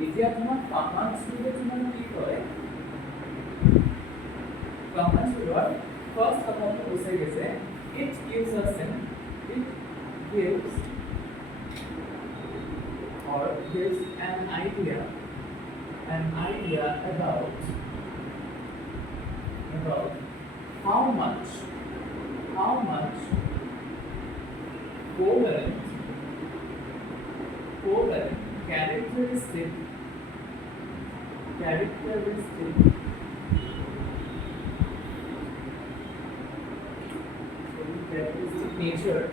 এতিয়া তোমাক কমান্ড স্কুলে তোমাক কি কৰে কমান্ড স্কুলৰ ফাৰ্স্ট কথাটো কৈছে গেছে it gives or gives an idea about how much covalent characteristic nature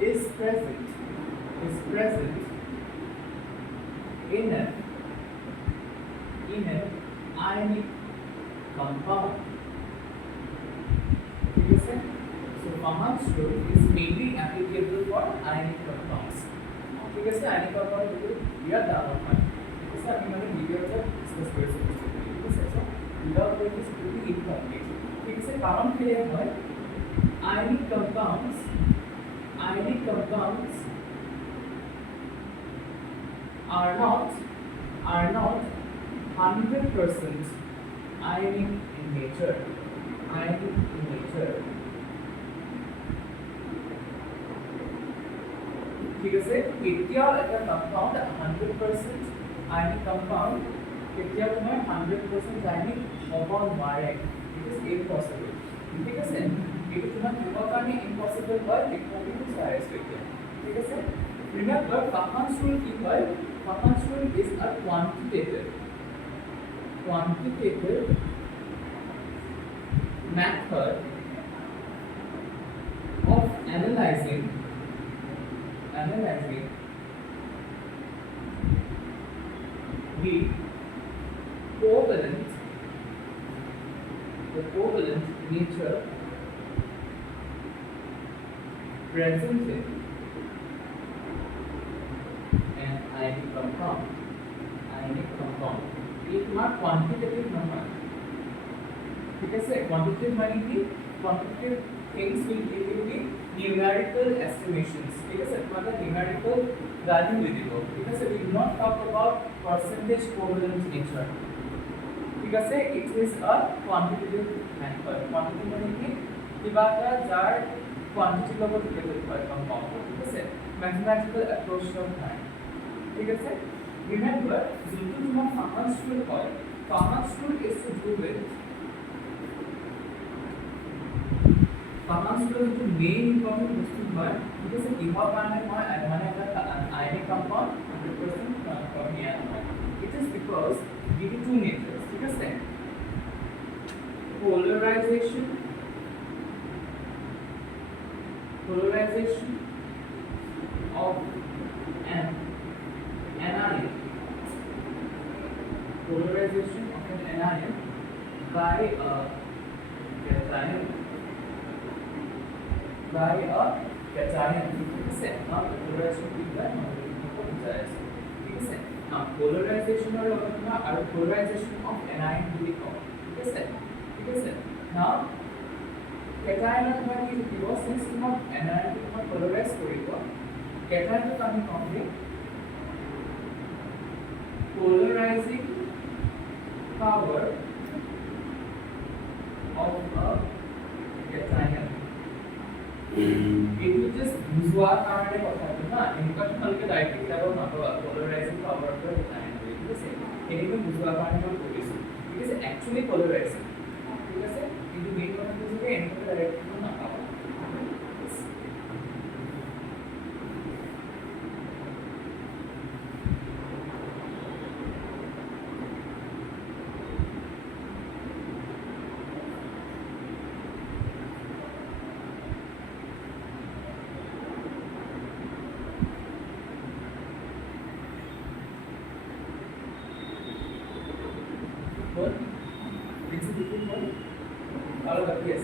is present in an ionic compound. Okay, so Faham's rule is mainly applicable for ionic compounds. Okay, ionic compound we are down on. This is we have video discuss so without going is pretty incomplete. Okay, karon clear hoy ionic compounds are not 100% ionic in nature. ঠিক আছে কেতিয়াও এটা compound 100% ionic compound কেতিয়াও তোমাৰ 100% ionic হ'ব নোৱাৰে it is impossible ঠিক আছে এইটো তোমাৰ কিহৰ কাৰণে impossible হয় ইকনমিক সাইজ এতিয়া ঠিক আছে remember Faham's rule কি হয় Faham's rule is a quantitative method of analyzing the covalent nature present in an ionic compound. It not quantitative number. ठीक है quantitative माने कि quantitative things will give you the numerical estimations. ठीक है मतलब numerical value will give you. ठीक है we will not talk about percentage covalent nature. ठीक है it is a quantitative method. Quantitative माने कि किबा का जार quantity লগত related হয় compound. ठीक है mathematical approach of time. ठीक है remember যোনটো তোমাৰ Faham's rule হয় Faham's rule is to do with Faham's rule to main important বস্তু হয় ঠিক আছে কিহৰ কাৰণে মই মানে এটা ionic compound 100% from here it is because due to two natures ঠিক আছে polarization of an anion polarization of an anion by a cation ठीक है now polarization की बात हम लोग जाए ठीक है now polarization और अपना और polarization of anion भी को ठीक है now cation अपना की दिवस सेंस में anion को polarize करेगा cation को कमी कम polarizing power of a cation it will just बुझवा कारण কথা है ना इनका हल्के डायरेक्टली लेवल ना तो polarizing power of a cation ठीक है इनको बुझवा कारण हम बोलिस ठीक है एक्चुअली polarizing ठीक है इनको मेन बात है कि इनको डायरेक्टली ना power Yes.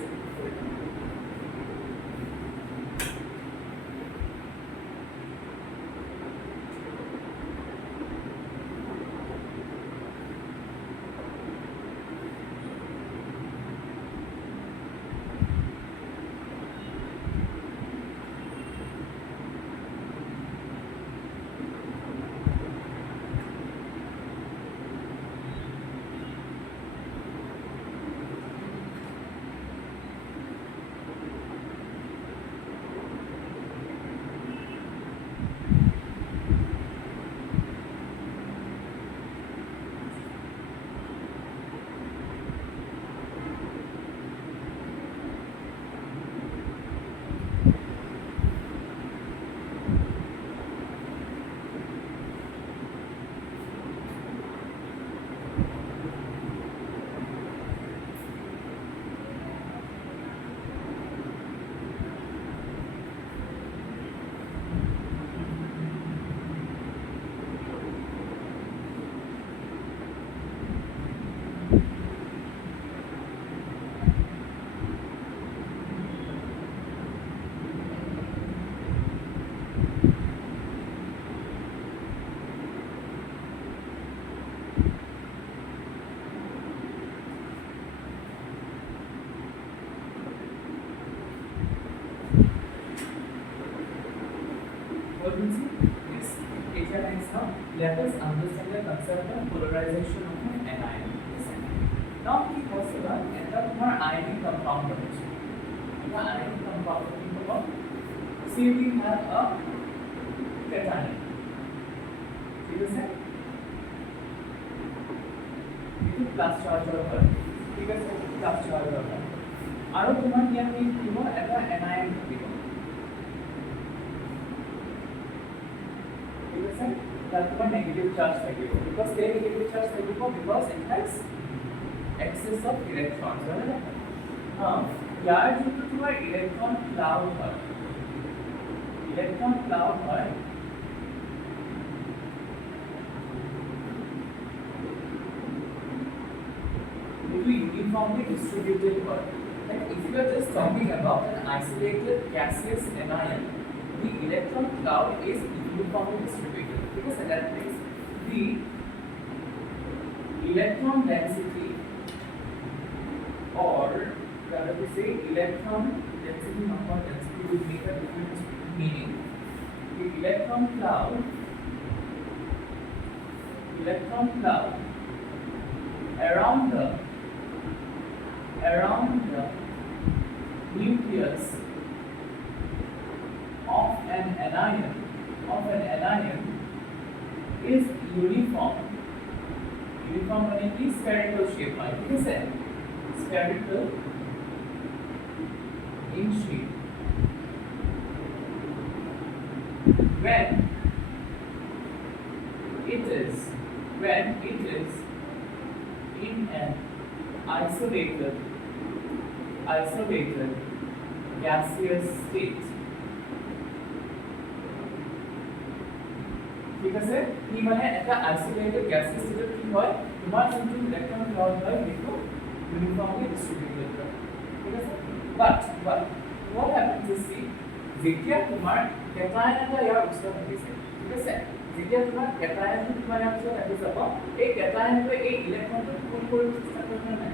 What do you see? Yes. Here next now, let us understand the concept of polarization of an anion. Now কি হচ্ছে না এটা তোমার ionic compound হচ্ছে এটা ionic compound কি হলো see we have a cation ঠিক আছে একটু প্লাস চার্জ হয় ঠিক আছে প্লাস চার্জ হয় আর তোমার কি আমি দিব এটা anion দিব ঠিক আছে তার তোমার নেগেটিভ চার্জ থাকিব because they negative charge থাকিব because it has excess of electrons right यार जो तो तुम्हारा इलेक्ट्रॉन क्लाउड है it will uniformly distributed है like if you are just talking about an isolated gaseous anion the electron cloud is uniformly distributed because that means the electron density or rather to say electron density number density will make a different meaning. The electron cloud around the nucleus of an anion is uniform meaning की spherical shape है ठीक है spherical in shape when it is in an isolated gaseous state ঠিক আছে কি মানে এটা isolated gaseous স্টেটত কি হয় তোমার যোনটো ইলেক্ট্রন ক্লাউড হয় সেইটো ইউনিফর্মলি ডিস্ট্রিবিউটেড হয় ঠিক আছে but what happens is see যেতিয়া তোমাৰ কেটায়ন এটা ইয়াৰ ওচৰত আহিছে ঠিক আছে যেতিয়া তোমাৰ কেটায়ন তোমাৰ ইয়াৰ ওচৰত আহি যাব এই কেটায়নটোৱে এই ইলেক্ট্ৰনটো পুল কৰিব চেষ্টা কৰিব নাই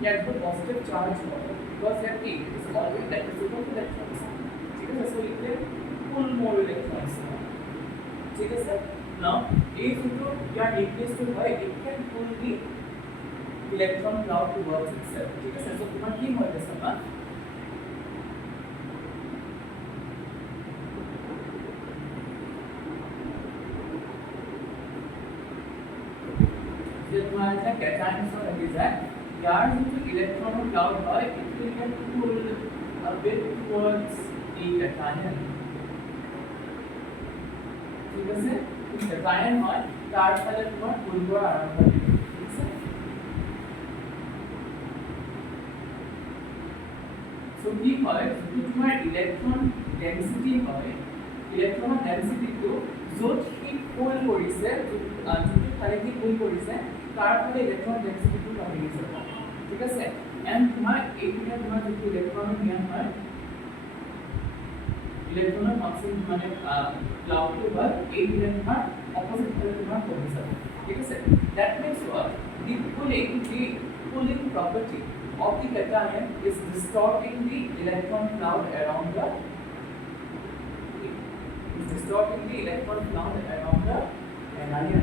ইয়াৰ বহুত পজিটিভ চাৰ্জ হ'ব because here P is always electrical electrons ঠিক আছে so it will pull more electrons ঠিক আছে now এই যোনটো ইয়াৰ নিউক্লিয়াছটো হয় it can pull the electron cloud towards itself ঠিক আছে so তোমাৰ কি হয় আছে না যে তোমাৰ এটা কেটায়ন সহ আহি যায় ইয়াৰ যোনটো ইলেক্ট্ৰন ক্লাউড হয় it will get pulled a bit towards the cation ঠিক আছে cation হয় তার ফলে তোমার পুল করা আরম্ভ হবে ঠিক আছে সো কি হয় যদি তোমার ইলেকট্রন ডেনসিটি হয় ইলেকট্রন ডেনসিটি তো যত কি পুল কৰিছে যোনটো খালি কি পুল কৰিছে তাৰ ফলে ইলেকট্রন ডেনসিটি তো কমি গৈছে ঠিক আছে এন্ড তোমাৰ এইটা তোমাৰ যদি ইলেকট্রন নিয়ন হয় ইলেকট্রনের মাসিং মানে ক্লাউড টু বার এই ইলেকট্রন অপোজিট ফেলে তোমার কমে যাবে ঠিক আছে that means what the pulling property of the cation is distorting the electron cloud around the anion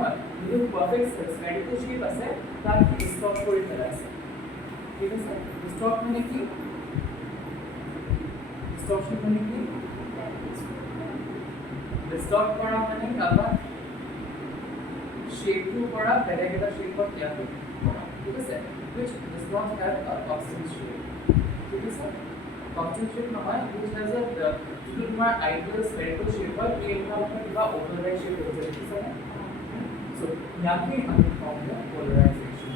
মানে যদি পারফেক্ট spherical shape আছে তার ডিস্টর্ট করে ফেলা আছে ঠিক আছে ডিস্টর্ট মানে কি ডিস্টর্শন মানে কি ডিস্টর্ট করা মানে আবার শেপ টু করা বেলেগ এটা শেপত দিয়া হয় ঠিক আছে which does not have a constant shape ঠিক আছে constant shape নহয় which has a যদি তোমাৰ ideal spherical shape হয় এই ধৰণৰ কিবা ovaloid shape হৈ যায় ঠিক আছে so ইয়াকে আমি কওঁ polarization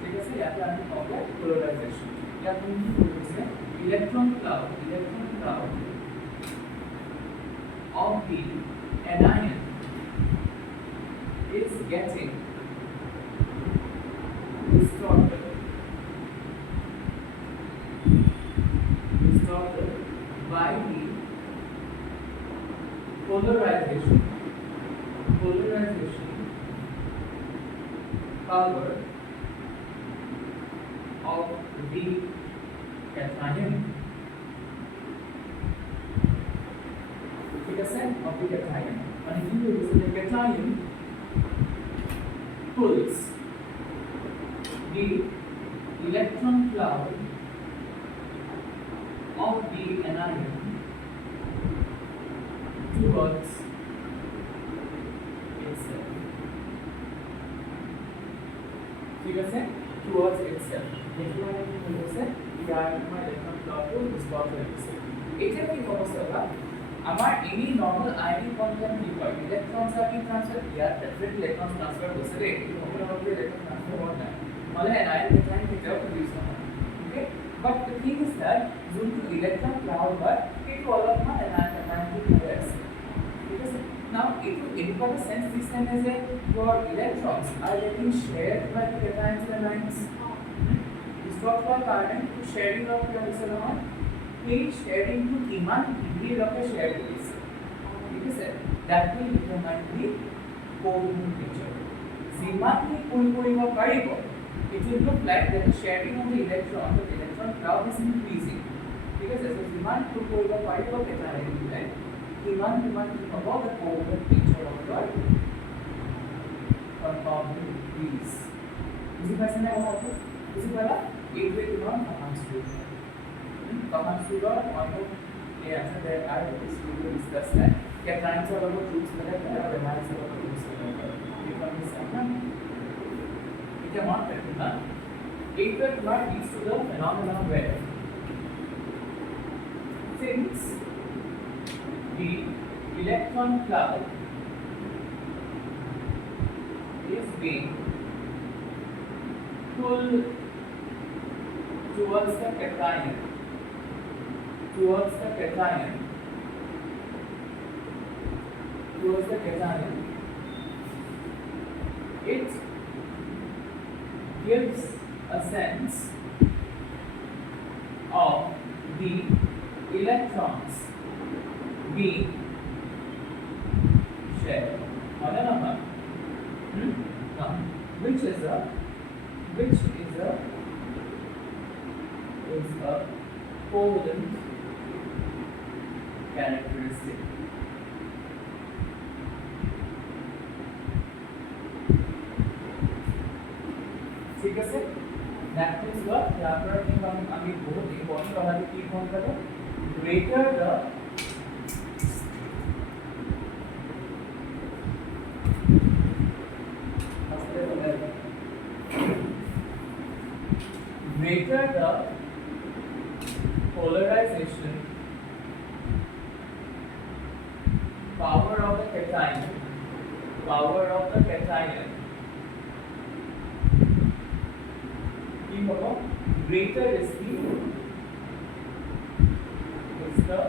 ঠিক আছে ইয়াকে আমি কওঁ polarization ইয়াক আমি কি কৰিছে electron cloud of the anion is getting distorted by the polarization power of the cation ঠিক আছে of the cation মানে কি হইছে the cation pulls the electron cloud of the anion towards itself. ঠিক আছে towards itself দেখি মানে কি হইছে ইয়ার মানে ইলেকট্রন ক্লাউড ডিসপোজ হইছে এটা কি অবস্থা আমার any normal ionic quantum কি হয় electrons are being transferred here different electrons transfer হইছে রে ওখানে আমাদের electron transfer হয় না মানে anion cation এটাও প্রডিউস হয় okay but the thing is that যোনটো electron cloud হয় সেইটো অলপমান anion cation হৈ আছে ঠিক আছে now it in what sense this time as a your electrons are getting shared by the cations and anions this talk about carbon to sharing of your electron এই sharing to কিমান degree লকে share কৰিছে ঠিক আছে that will determine the covalent nature যিমান নি কৰিব পাৰিব it will look like that the sharing of the electron cloud is increasing ঠিক আছে so যিমান কৰিব পাৰিব কেটাৰে দিলে কিমান কি হ'ব the covalent nature of your compound increase বুজি পাইছে না কথাটো বুজি পালা এইটোৱে তোমাৰ কনস্ট্ৰাকচন Kahansuga almost the answer there are this we will discuss that cations are about groups like that or anions are about groups like that from this one it is not particular it will not leads to the phenomenon where since the electron cloud is being pulled towards the cation towards the cation it gives a sense of the electrons being shared which is a covalent characteristic ঠিক আছে that means what यहाँ पर আমি बहुत important वाला की कौन करो greater the polarization power of the cation কি হলো greater is the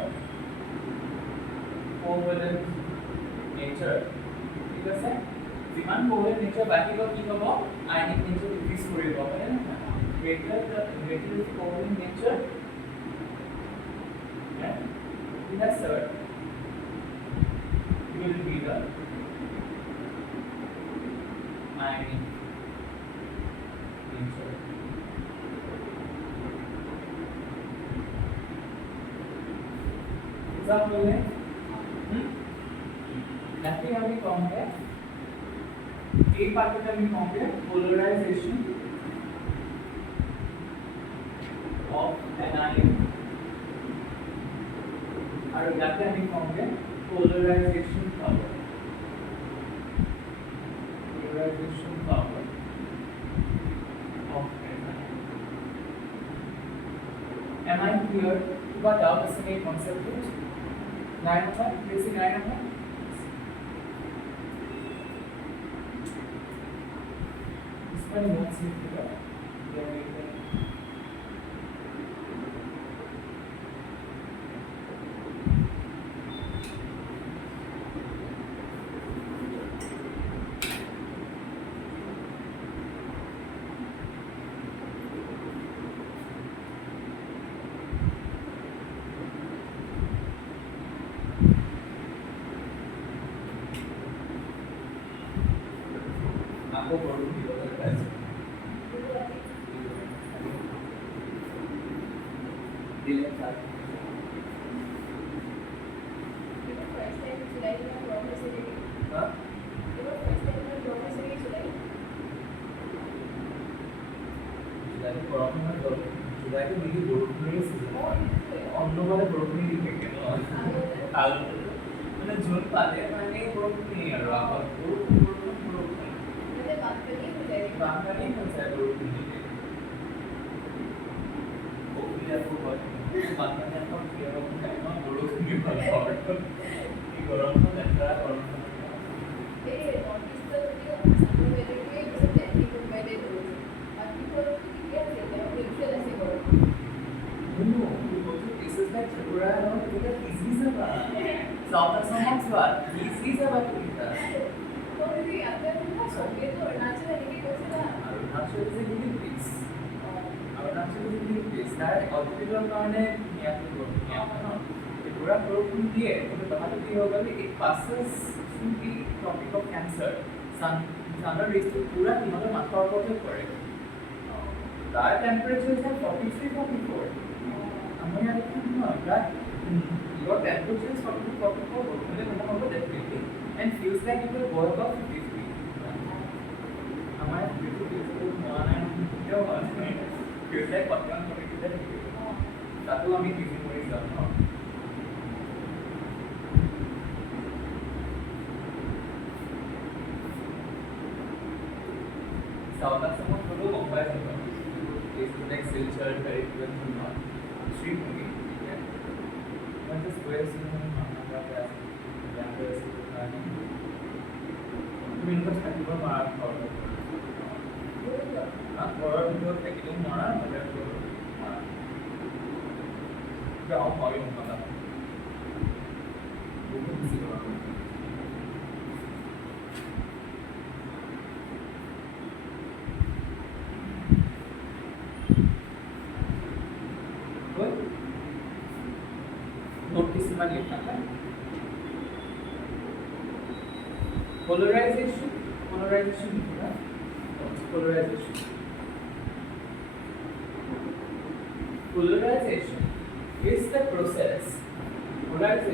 covalent nature ঠিক আছে যিমান covalent nature বাকি গল কি হবো ionic nature decrease কৰিব হয় না greater is the covalent nature and lesser will be the ionic nature example है नथी हम कहोगे ए पार्ट में हम कहोगे polarization of anion और जाते हम कहोगे polarization power of anion am I clear what doubt is the concept is 9 number basic 9 number this one notes लिख दो आपको प्रॉब्लम की होता है डिले था যদি বৰষুণেই ছিজন অন্যবাৰে বৰষুণেই দি থাকে ন আগতে মানে জুন পালে মানে বৰষুণেই আৰু আগত বৰষুণ বানপানী হৈ যায় বৰষুণ দিলে অসুবিধাটো হয় বানপানী আকৌ কিয় হয় ন বৰষুণেই ভাল পাওঁ এই গৰমটো লেতেৰা গৰম Tripura, no, because easy is about South Assam what? Easy is about Tripura. Arunachal is a unique place. Arunachal is a unique place. That hospital কাৰণে ইয়াতে no. Tripura program দিয়ে, কিন্তু কথাটো কি হৈ গ'ল it passes through the topic of cancer. Sun's rays to পুৰা তোমাদের মাথাৰ ওপৰতে পৰে. That temperature is 43, 44. আমার ইয়াত নহয় that your temperature is 42, 44 মানে মনে হবে definitely and feels like it will go above 53. আমার feels like 41, 42 definitely. তাতেও আমি কিছু করে যাব না South Assam হলো মুম্বাই থেকে is like Silchar, Caribbean, street movie. Yeah. When the square scene in Manhattan, campus, I mean, what's happening on our part? Horror video taking Mara, but that's good. Yeah, I'm calling on that. Polarization is the process where the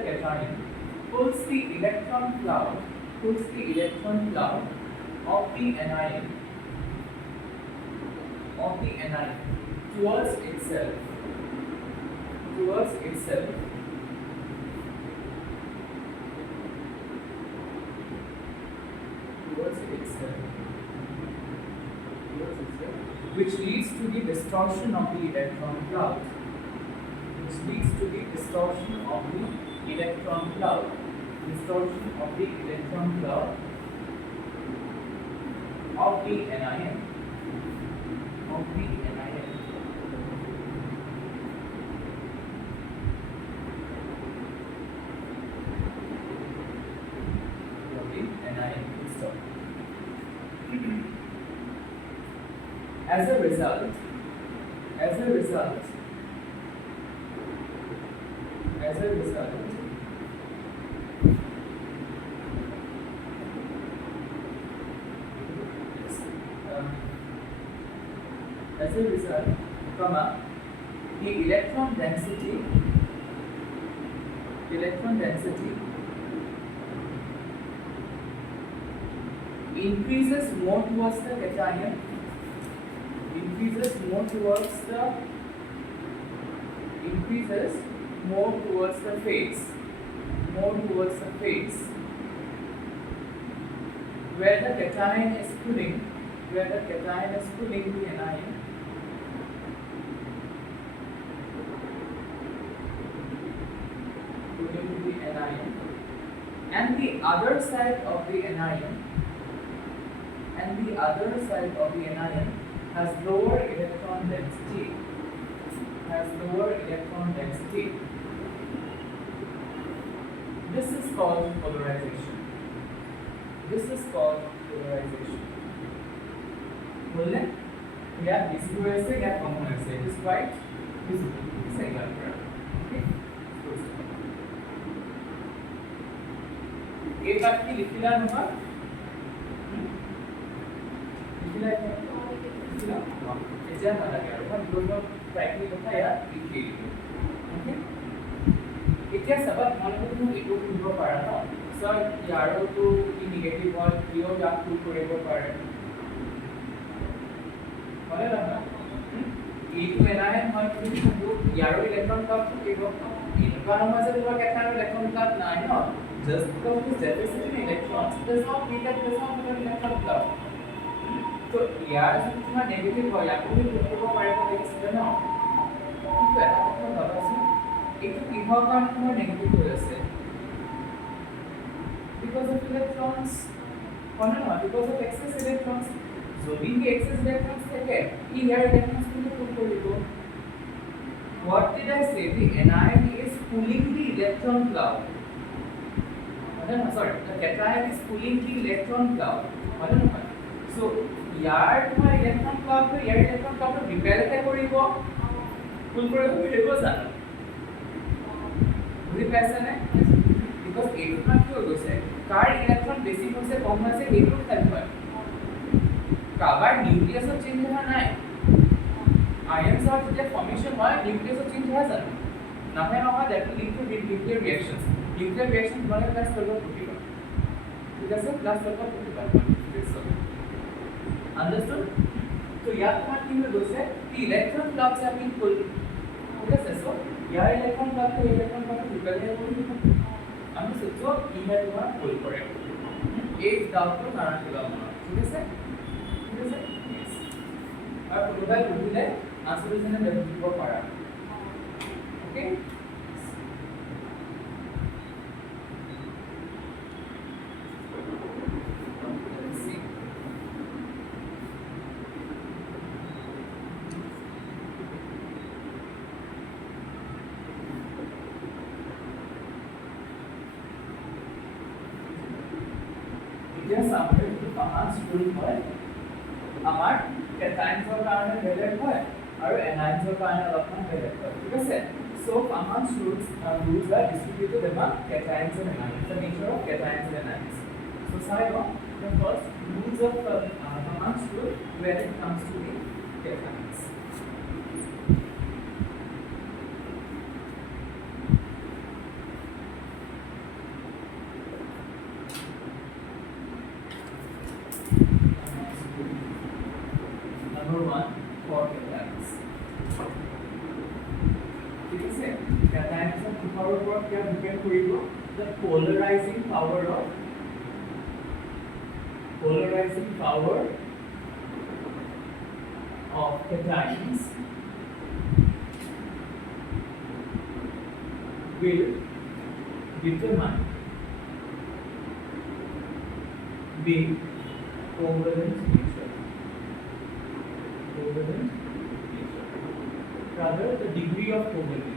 cation pulls the electron cloud of the anion towards itself which leads to the distortion of the electron cloud of the anion As a result, the electron density increases more towards the cation, increases more towards the face, where the cation is pulling the anion. And the other side of the anion has lower electron density. This is called polarization. बोलने या किसी को ऐसे या common ऐसे it is quite visible. सही बात है. Okay. एक बात की लिखिला होगा. लिखिला है. एग्जाम वाला क्या होगा? दोनों प्राइमरी होता है या लिखी. ओके. एक এতিয়া চাবা তোমালোকে মোক এইটো সুধিব পাৰা ন ছাৰ ইয়াৰোতো ই নিগেটিভ হয় কিয় ইয়াক প্ৰুভ কৰিব পাৰে হয়নে নহয় এইটো এনায়ন হয় কিন্তু ইয়াৰো ইলেক্ট্ৰন ক্লাব থাকিব এনেকুৱা নহয় যে তোমাৰ কেটায়নৰ ইলেক্ট্ৰন ক্লাব নাই ন just because it is deficit in electrons does not mean that it does not have an electron club so ইয়াৰ যদি তোমাৰ নেগেটিভ হয় ইয়াকো তুমি কৰিব পাৰিব লাগিছিলে ন কিন্তু এটা কথা ভাবাচোন এইটো কিহৰ কাৰণে তোমাৰ নেগেটিভ হৈ আছে because of electrons or no because of excess electrons যদি কি excess electrons থাকে ই ইয়াৰ electrons টো পুল কৰিব what did I say the anion is pulling the electron cloud no sorry the cation is pulling the electron cloud so ইয়াৰ তোমাৰ electron cloud to year electron cloud repel তে কৰিব পুল কৰিব কৰিব জানো বুজি পাইছা নে because এইটো না কি হৈ গৈছে কাৰ ইলেক্ট্ৰন বেছি হৈছে কম হৈছে এইটো হেল্প হয় কাবাৰ নিউক্লিয়াছৰ চেঞ্জ হোৱা নাই আয়নছৰ যেতিয়া ফৰ্মেশন হয় নিউক্লিয়াছৰ চেঞ্জ হয় জানো নাহে নহয় that will lead to nuclear reactions nuclear reaction মানে ক্লাছ 12 পঢ়িবা ঠিক আছে ক্লাছ 12 পঢ়িবা আন্ডাৰস্টুড তো ইয়াত তোমাৰ কি হৈ গৈছে কি ইলেক্ট্ৰন ফ্লাক্স আমি কল ঠিক আছে সো ইয়াৰ ইলেক্ট্ৰন ফ্লাক্স ইলেক্ট্ৰন ফ্লাক্স ৰিপেল কৰি আমি সত্য ইমেল তোমাৰ কল কৰে এই ডাউটটো নাৰাখিবা মনত ঠিক আছে আর কোনোবাই বুঝিলে আনসারটো যেনে দিব পাৰা ওকে Yes, আমরা একটু পাঁচ স্কুল হয় আমার কেটায়নছৰ কাৰণে বেলেগ হয় আৰু এনায়নছৰ কাৰণে অলপমান বেলেগ হয় ঠিক আছে সো পাঁচ rules are distributed among cations and anions the nature of cations and anions so Saigo the first rules of Paman's rule when it comes to the cations Number one, for cations. ठीक है cations of power पर क्या depend करेगा the polarizing power of cations will determine the covalent nature. Rather the degree of covalent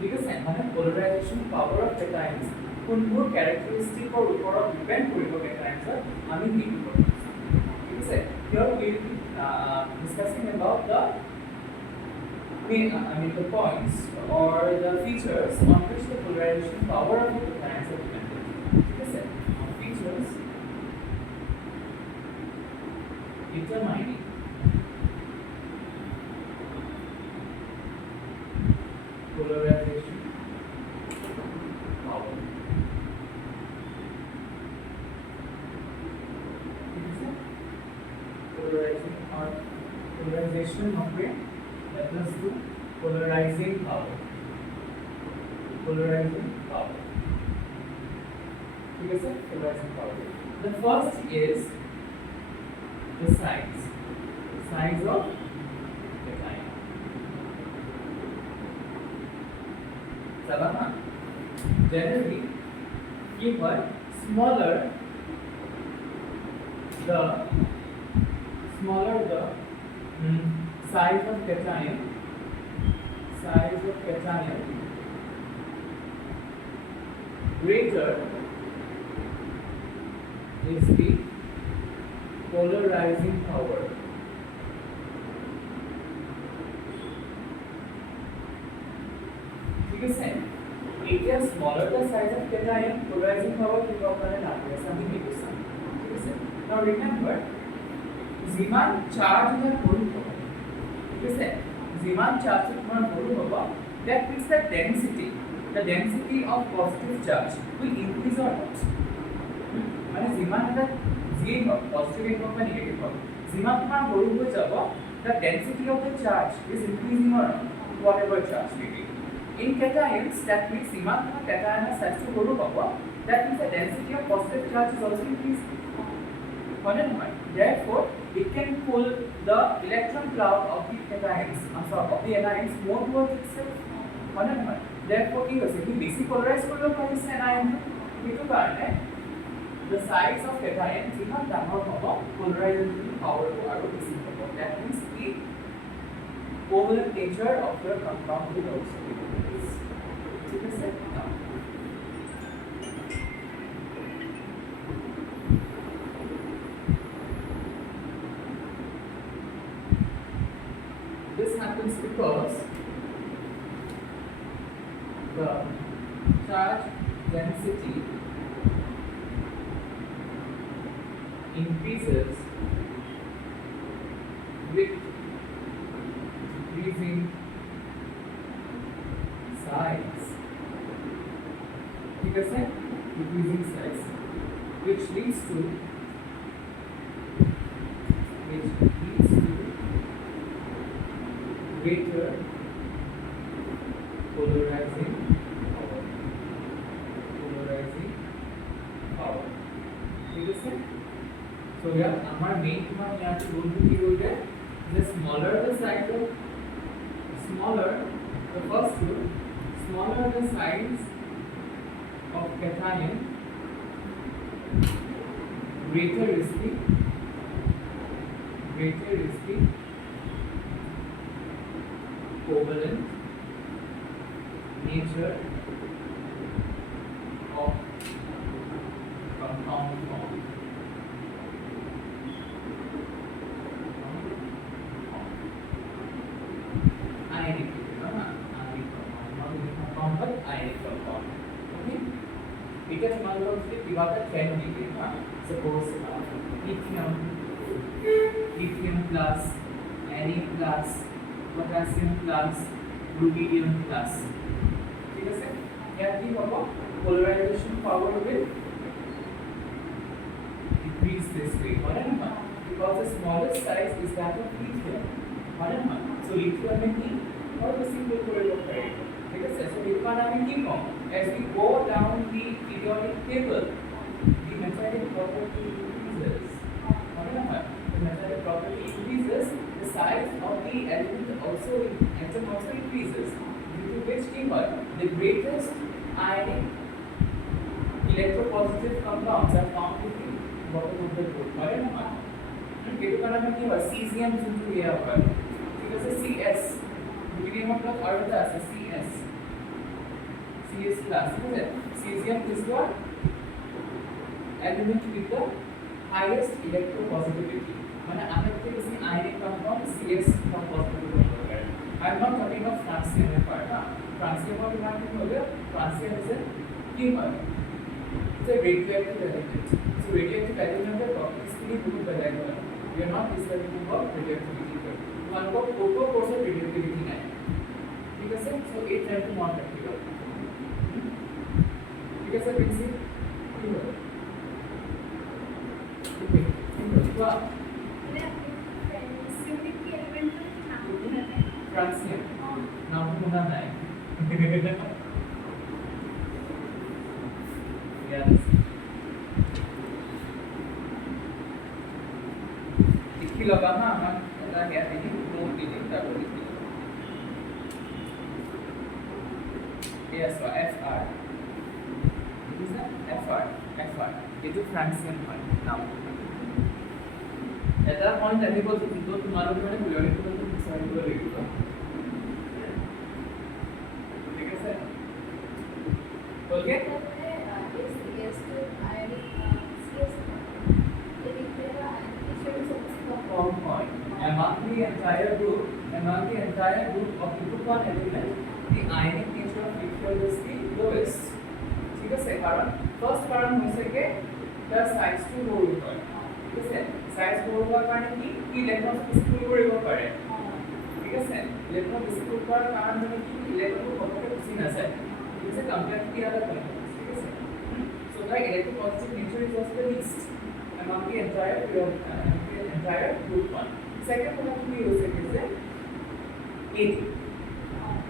ठीक है মানে polarization power of cations কোনবোৰ characteristic ওপৰত ডিপেন্ড কৰিব cations আমি ডিগ্ৰী কৰিম ঠিক আছে here we will be discussing about the the points or the features on which the polarization power of the cations are dependent ठीक है features determining polarization power polarization of it that is to polarizing power ठीक है polarizing power the first is the size of the cation sabana generally if smaller the size of cation greater is the polarizing power ठीक है এতিয়া smaller the size of cation polarizing power কি কাৰণে লাগে আমি কি কৈছো ঠিক আছে now remember যিমান চাৰ্জ এটা কৰিব ঠিক আছে যিমান চাৰ্জ তোমাৰ সৰু হ'ব that means the density of positive charge will increase or not মানে যিমান এটা যিয়ে হওক পজিটিভ হওক বা নিগেটিভ হওক যিমান তোমাৰ সৰু হৈ যাব the density of the charge is increasing or not whatever charge may be in cations that means যিমান তোমাৰ cation size সৰু হ'ব that means the density of positive charge is also increasing therefore it can pull the electron cloud of the cations of the anions more towards itself therefore কি হৈছে কি বেছি পলাৰাইজ কৰিব পাৰিছে anion সেইটো কাৰণে the size of cation যিমান ডাঙৰ হ'ব polarization power আৰু বেছি হ'ব that means the covalent nature of the compound will also increase ঠিক আছে this happens because the charge density increases with decreasing size. ठीक है decreasing size, which leads to greater polarizing power. ठीक है so yeah our main command यहाँ पे बोल की हो गया the smaller the size of the first rule smaller the size of cation greater is the covalent nature of compound form ionic compound but ionic compound okay এটা তোমালোকক যদি কিবা এটা ট্রেন্ড দিলে না suppose lithium plus Na plus potassium plus rubidium plus ঠিক আছে ইয়াত কি হ'ব polarization power will decrease this way because the smallest size is that of lithium so lithium में की और simple কৰিব পাৰি ঠিক আছে so lithium আমি কি কম as we go down the periodic table the metallic property increases the metallic property increases the size of the element also increases due to which the greatest ionic electropositive compounds are found in the bottom of the group সেইটো কাৰণে কি হয় cesium যোনটো ইয়া হয় ঠিক আছে cs rubidium plus আৰু এটা আছে cs plus ঠিক আছে cesium is what element with the highest electropositivity মানে আটাইতকৈ বেছি ionic compound cs compositive I am not talking of francium part francium or francium is a tumor it's a radioactive element so radioactive element the properties के लिए बहुत बदलाव हुआ we are not discussing about radioactivity here मान लो photo course में radioactivity नहीं ठीक है sir so it tend to not practical ठीक है सर प्रिंसिपल वाह francium नाम तो होना नहीं yes लिखी लगा ना हम ऐसा क्या है कि नोट भी लिखता है लिखी yes fr is that fr ये जो francium है नाम এটা পয়েন্ট আহিব কিন্তু তোমালোক মানে পিৰিয়ডিক টেবলটো বিচাৰিব লাগিব ঠিক আছে ওকে among the entire group of group 1 element the ionic nature of liquid is the lowest ঠিক আছে কারণ ফার্স্ট কারণ হইছে যে the size to hold ঠিক আছে সাইজ বড় হওয়ার কারণে কি ইলেকট্রন স্পিড কৰিব পাৰে ঠিক ঠিক আছে ইলেক্ট্ৰন বেছি কৰাৰ কাৰণ মানে কি ইলেক্ট্ৰন পটককৈ গুচি নাযায় it's a complexity of the compound ঠিক আছে so the electropositive nature is also the least among the entire group one second one কি হৈছে যে A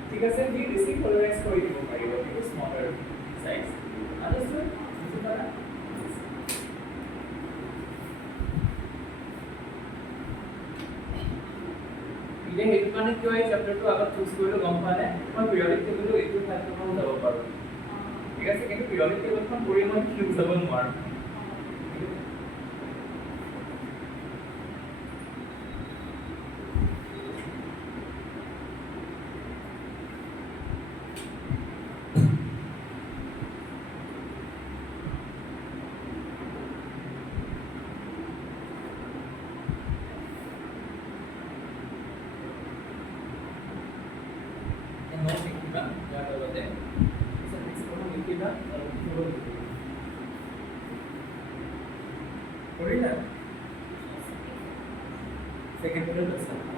ঠিক আছে বি বেছি পোলাৰাইজ কৰি দিব পাৰিব ঠিক আছে স্মলাৰ সাইজ আন্ডাৰস্টুড বুজি পালা ইনে হেতু মানে কি হয় চ্যাপ্টাৰটো আগত চুজ কৰিলে গম পোৱা নাই মই পিৰিয়ডিক টেবুলটো এইটো ফাইলখন যাব পাৰো ঠিক আছে কিন্তু পিৰিয়ডিক টেবুলখন কৰি মই কিউ যাব নোৱাৰো second period lesson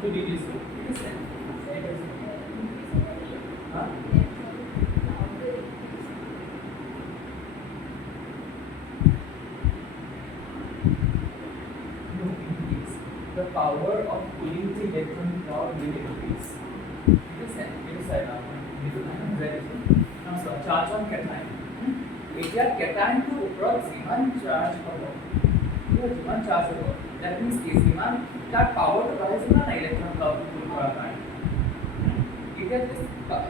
to be useful. The power of pulling the electron cloud will increase. Charge on cation. এতিয়া কেটায়নটো ওপৰত যিমান চাৰ্জ হ'ব যিমান চাৰ্জ হ'ব that means কি যিমান তাৰ পাৱাৰটো বাঢ়ে যিমান ইলেক্ট্ৰন ক্লাউডটো পুল কৰাৰ কাৰণে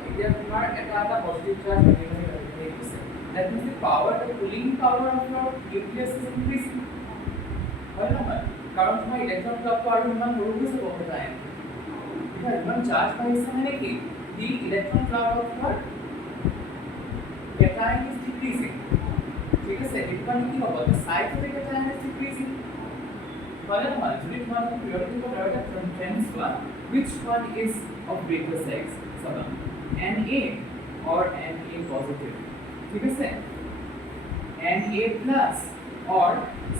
এতিয়া তোমাৰ এটা পজিটিভ চাৰ্জ হৈ গৈছে that means the power the pulling power of your nucleus is increasing হয় নহয় কাৰণ তোমাৰ ইলেক্ট্ৰন ক্লাউডটো আৰু ইমান সৰু হৈ যাব কেটায়ন এতিয়া ইমান চাৰ্জ বাঢ়িছে মানে কি the electron cloud of your cation is decreasing ठीक है सेकंड वन की होगा तो साइड से cation is decreasing वाले हमारे जो तुम्हारा पीरियोडिक को बराबर ट्रांस हुआ Which one is of greater size? Na or Na positive? ठीक है Na plus or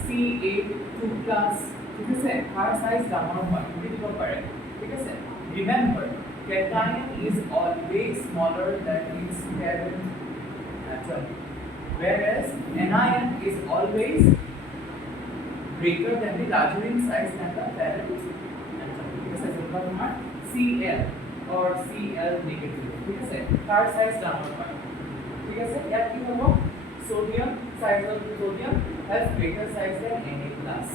Ca2 plus ठीक है कार size डाउन হয় বুঝি দিব পাৰে ঠিক আছে remember cation is always smaller than its parent atom whereas anion is always greater than the larger in size than the parent atom ঠিক আছে যেটা তোমাৰ Cl or Cl negative ঠিক আছে কাৰ size ডাউন হয় ঠিক আছে ইয়াত কি হ'ব sodium size of sodium has greater size than Na plus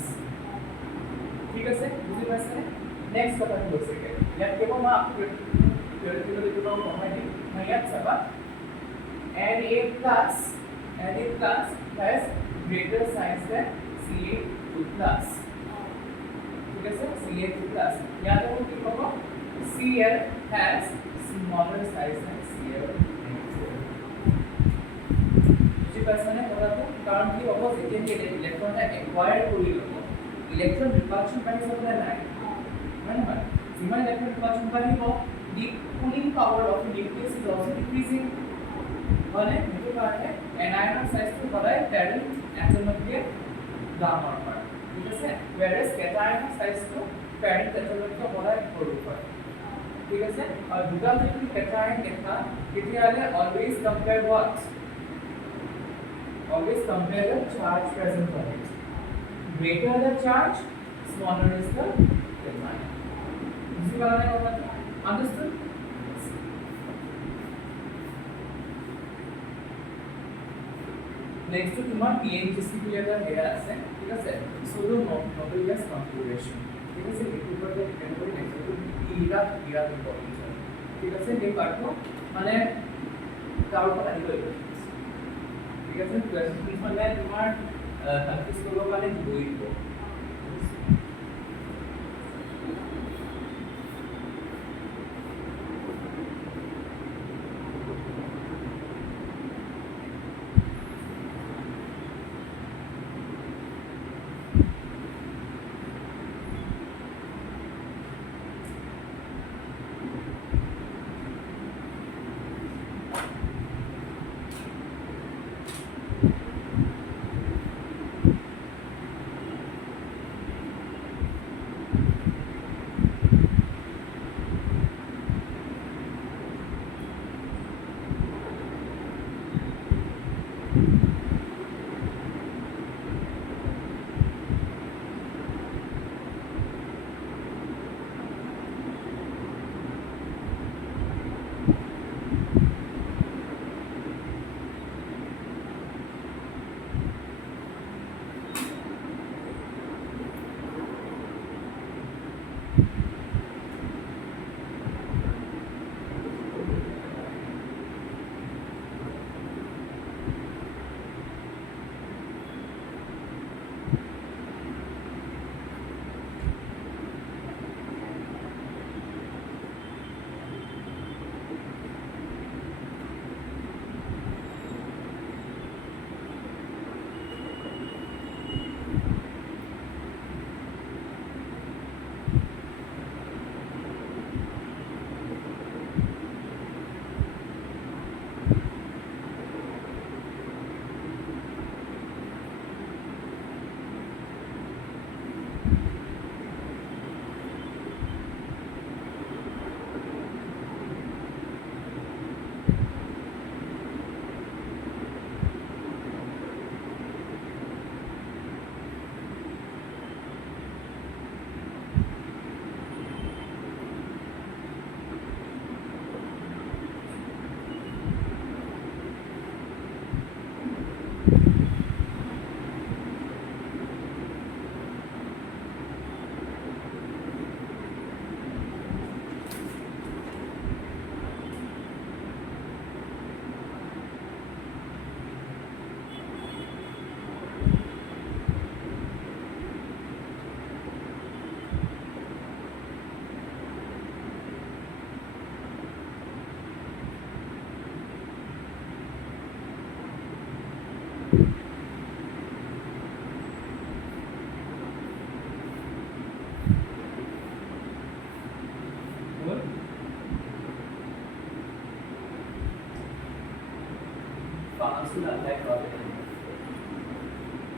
ঠিক আছে বুঝি পাইছে নেক্সট কথা কি হৈছে ইয়াত কেৱল মই theoretical দিটো কমাই দিম মই ইয়াত চাবা Na plus has greater size than Ca2 plus ঠিক আছে Ca2 plus ইয়াত হ'ব কি হ'ব Cl has smaller size than Cl বুঝি পাইছে নে কথাটো কাৰণ কি হ'ব যেতিয়া কি ইলেক্ট্ৰনটা একুৱায়াৰ কৰি ল'ব ইলেক্ট্ৰন ৰিপালচন বাঢ়ি যাব নাই হয় নহয় যিমান ইলেক্ট্ৰন ৰিপালচন বাঢ়িব the cooling power of the nucleus is also decreasing মানে সেইটো কাৰণে anion size টো সদায় parent atomতকে ডাঙৰ হয় ঠিক আছে whereas cation size টো parent atomতকে সদায় সৰু হয় ঠিক আছে আৰু দুটা যদি cation দেখা তেতিয়াহ'লে always compare what always compare the charge present on it greater the charge smaller is the anion বুঝি পালা না কথাটো understood next to তোমার PNGC বুলি এটা হেয়া আছে ঠিক আছে সোলো নোবেলিয়াস কনফিগারেশন ঠিক আছে এর উপরে ডিপেন্ড করে নেক্সট টু ইরা ইম্পর্টেন্ট হয় ঠিক আছে এই পার্টটো মানে কার উপর আনি লইব ঠিক আছে কোয়েশ্চন মানে তোমার প্র্যাকটিস করব মানে বইব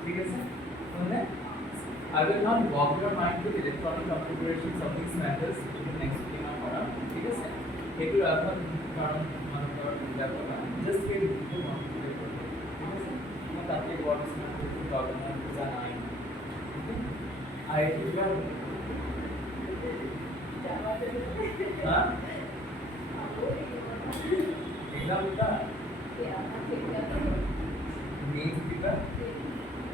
ठीक है सर মানে I will not walk your mind with electronic configurations of these methods in the next video করা ঠিক আছে এগুলো এখন কারণ মানে যা করা জাস্ট কে ভিডিও কমপ্লিট করতে ঠিক আছে মানে তাতে ওয়ার্ডস না কিছু প্রবলেম না জানাই আই ইউর হ্যাঁ एग्जाम का मेंस का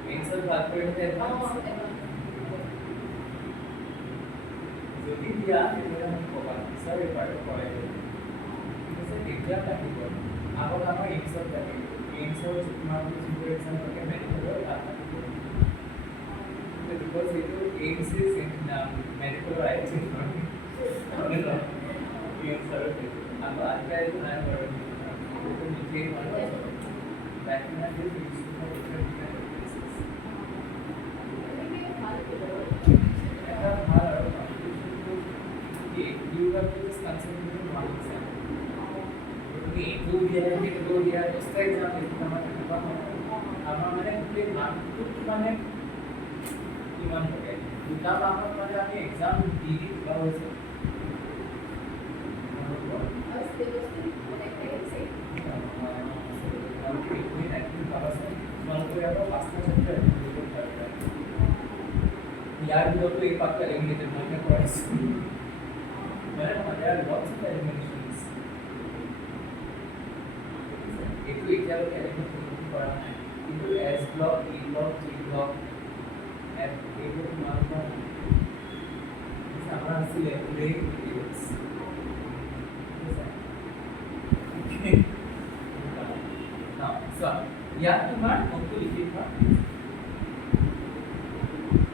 मेंस का बात करते हैं যদি দিয়া এটা আমি কবা স্যার এই পার্ট পড়াই ঠিক আছে এক্সাম টাকি বল আগত আমার এক্সাম থাকে এক্সাম তোমার সুপার এক্সাম থাকে মেডিকেল আপনাকে বিকজ এটা AIIMS is in medical right মানে না এক্সাম अब आता है तो नया वर्ड तो नीचे वाला बैक में जो यूज करना डिफरेंट प्लेसेस ऐसा हमारा कंपटीशन को ये you have to just concentrate on one exam okay दो दिया इसका एग्जाम लिखना मतलब हमारा मैंने पूरे नाम तो मैंने इमान हो गया दूसरा बात मैंने आगे एग्जाम दी बहुत से यार भी तो एक बात करेंगे जब मैं पॉइंट्स मैंने यार बहुत से एलिमिनेशंस एक तो एक जगह एलिमिनेशन पढ़ा है इनको एस ब्लॉक ई ब्लॉक जी ब्लॉक एफ एक को मानना हमारा सिले पूरे वीडियोस now so या तुम्हारा नोट लिखिए था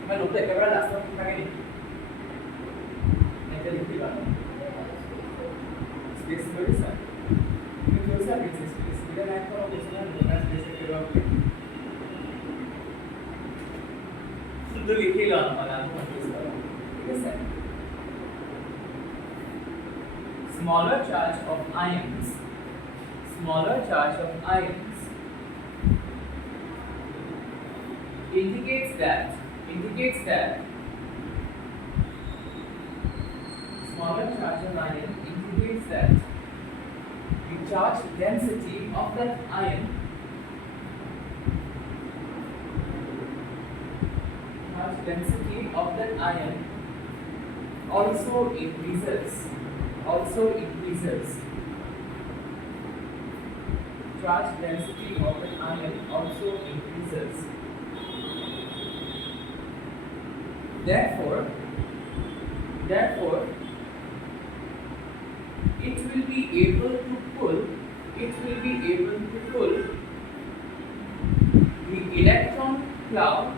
मैं नोट एकेबारे लास्ट में থাকে নি এটা লিখি বানো স্পেস করে স্যার তুমি जो सा स्पेस এটা লাইন করা হচ্ছে না নোট স্পেস একেবারে শুধু লিখে লো আমরা কনফিউজ করা ঠিক আছে smaller charge of ions indicates that smaller charge of ion indicates that the charge density of that ion also increases charge density of an ion also increases. Therefore, it will be able to pull the electron cloud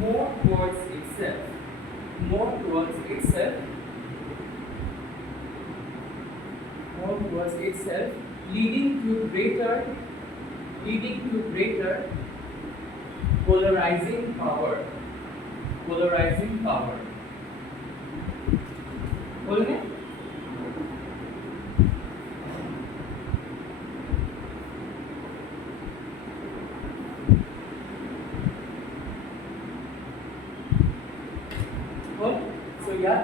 more towards itself leading to greater polarizing power बोलने so yeah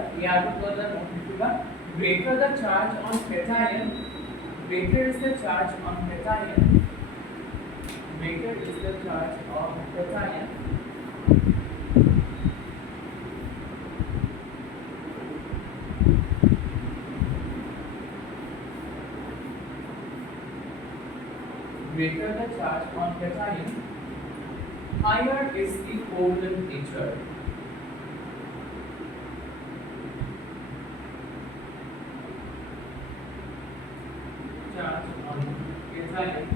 greater the charge on cation greater is the charge on cation greater the charge on cation higher is the covalent nature charge on cation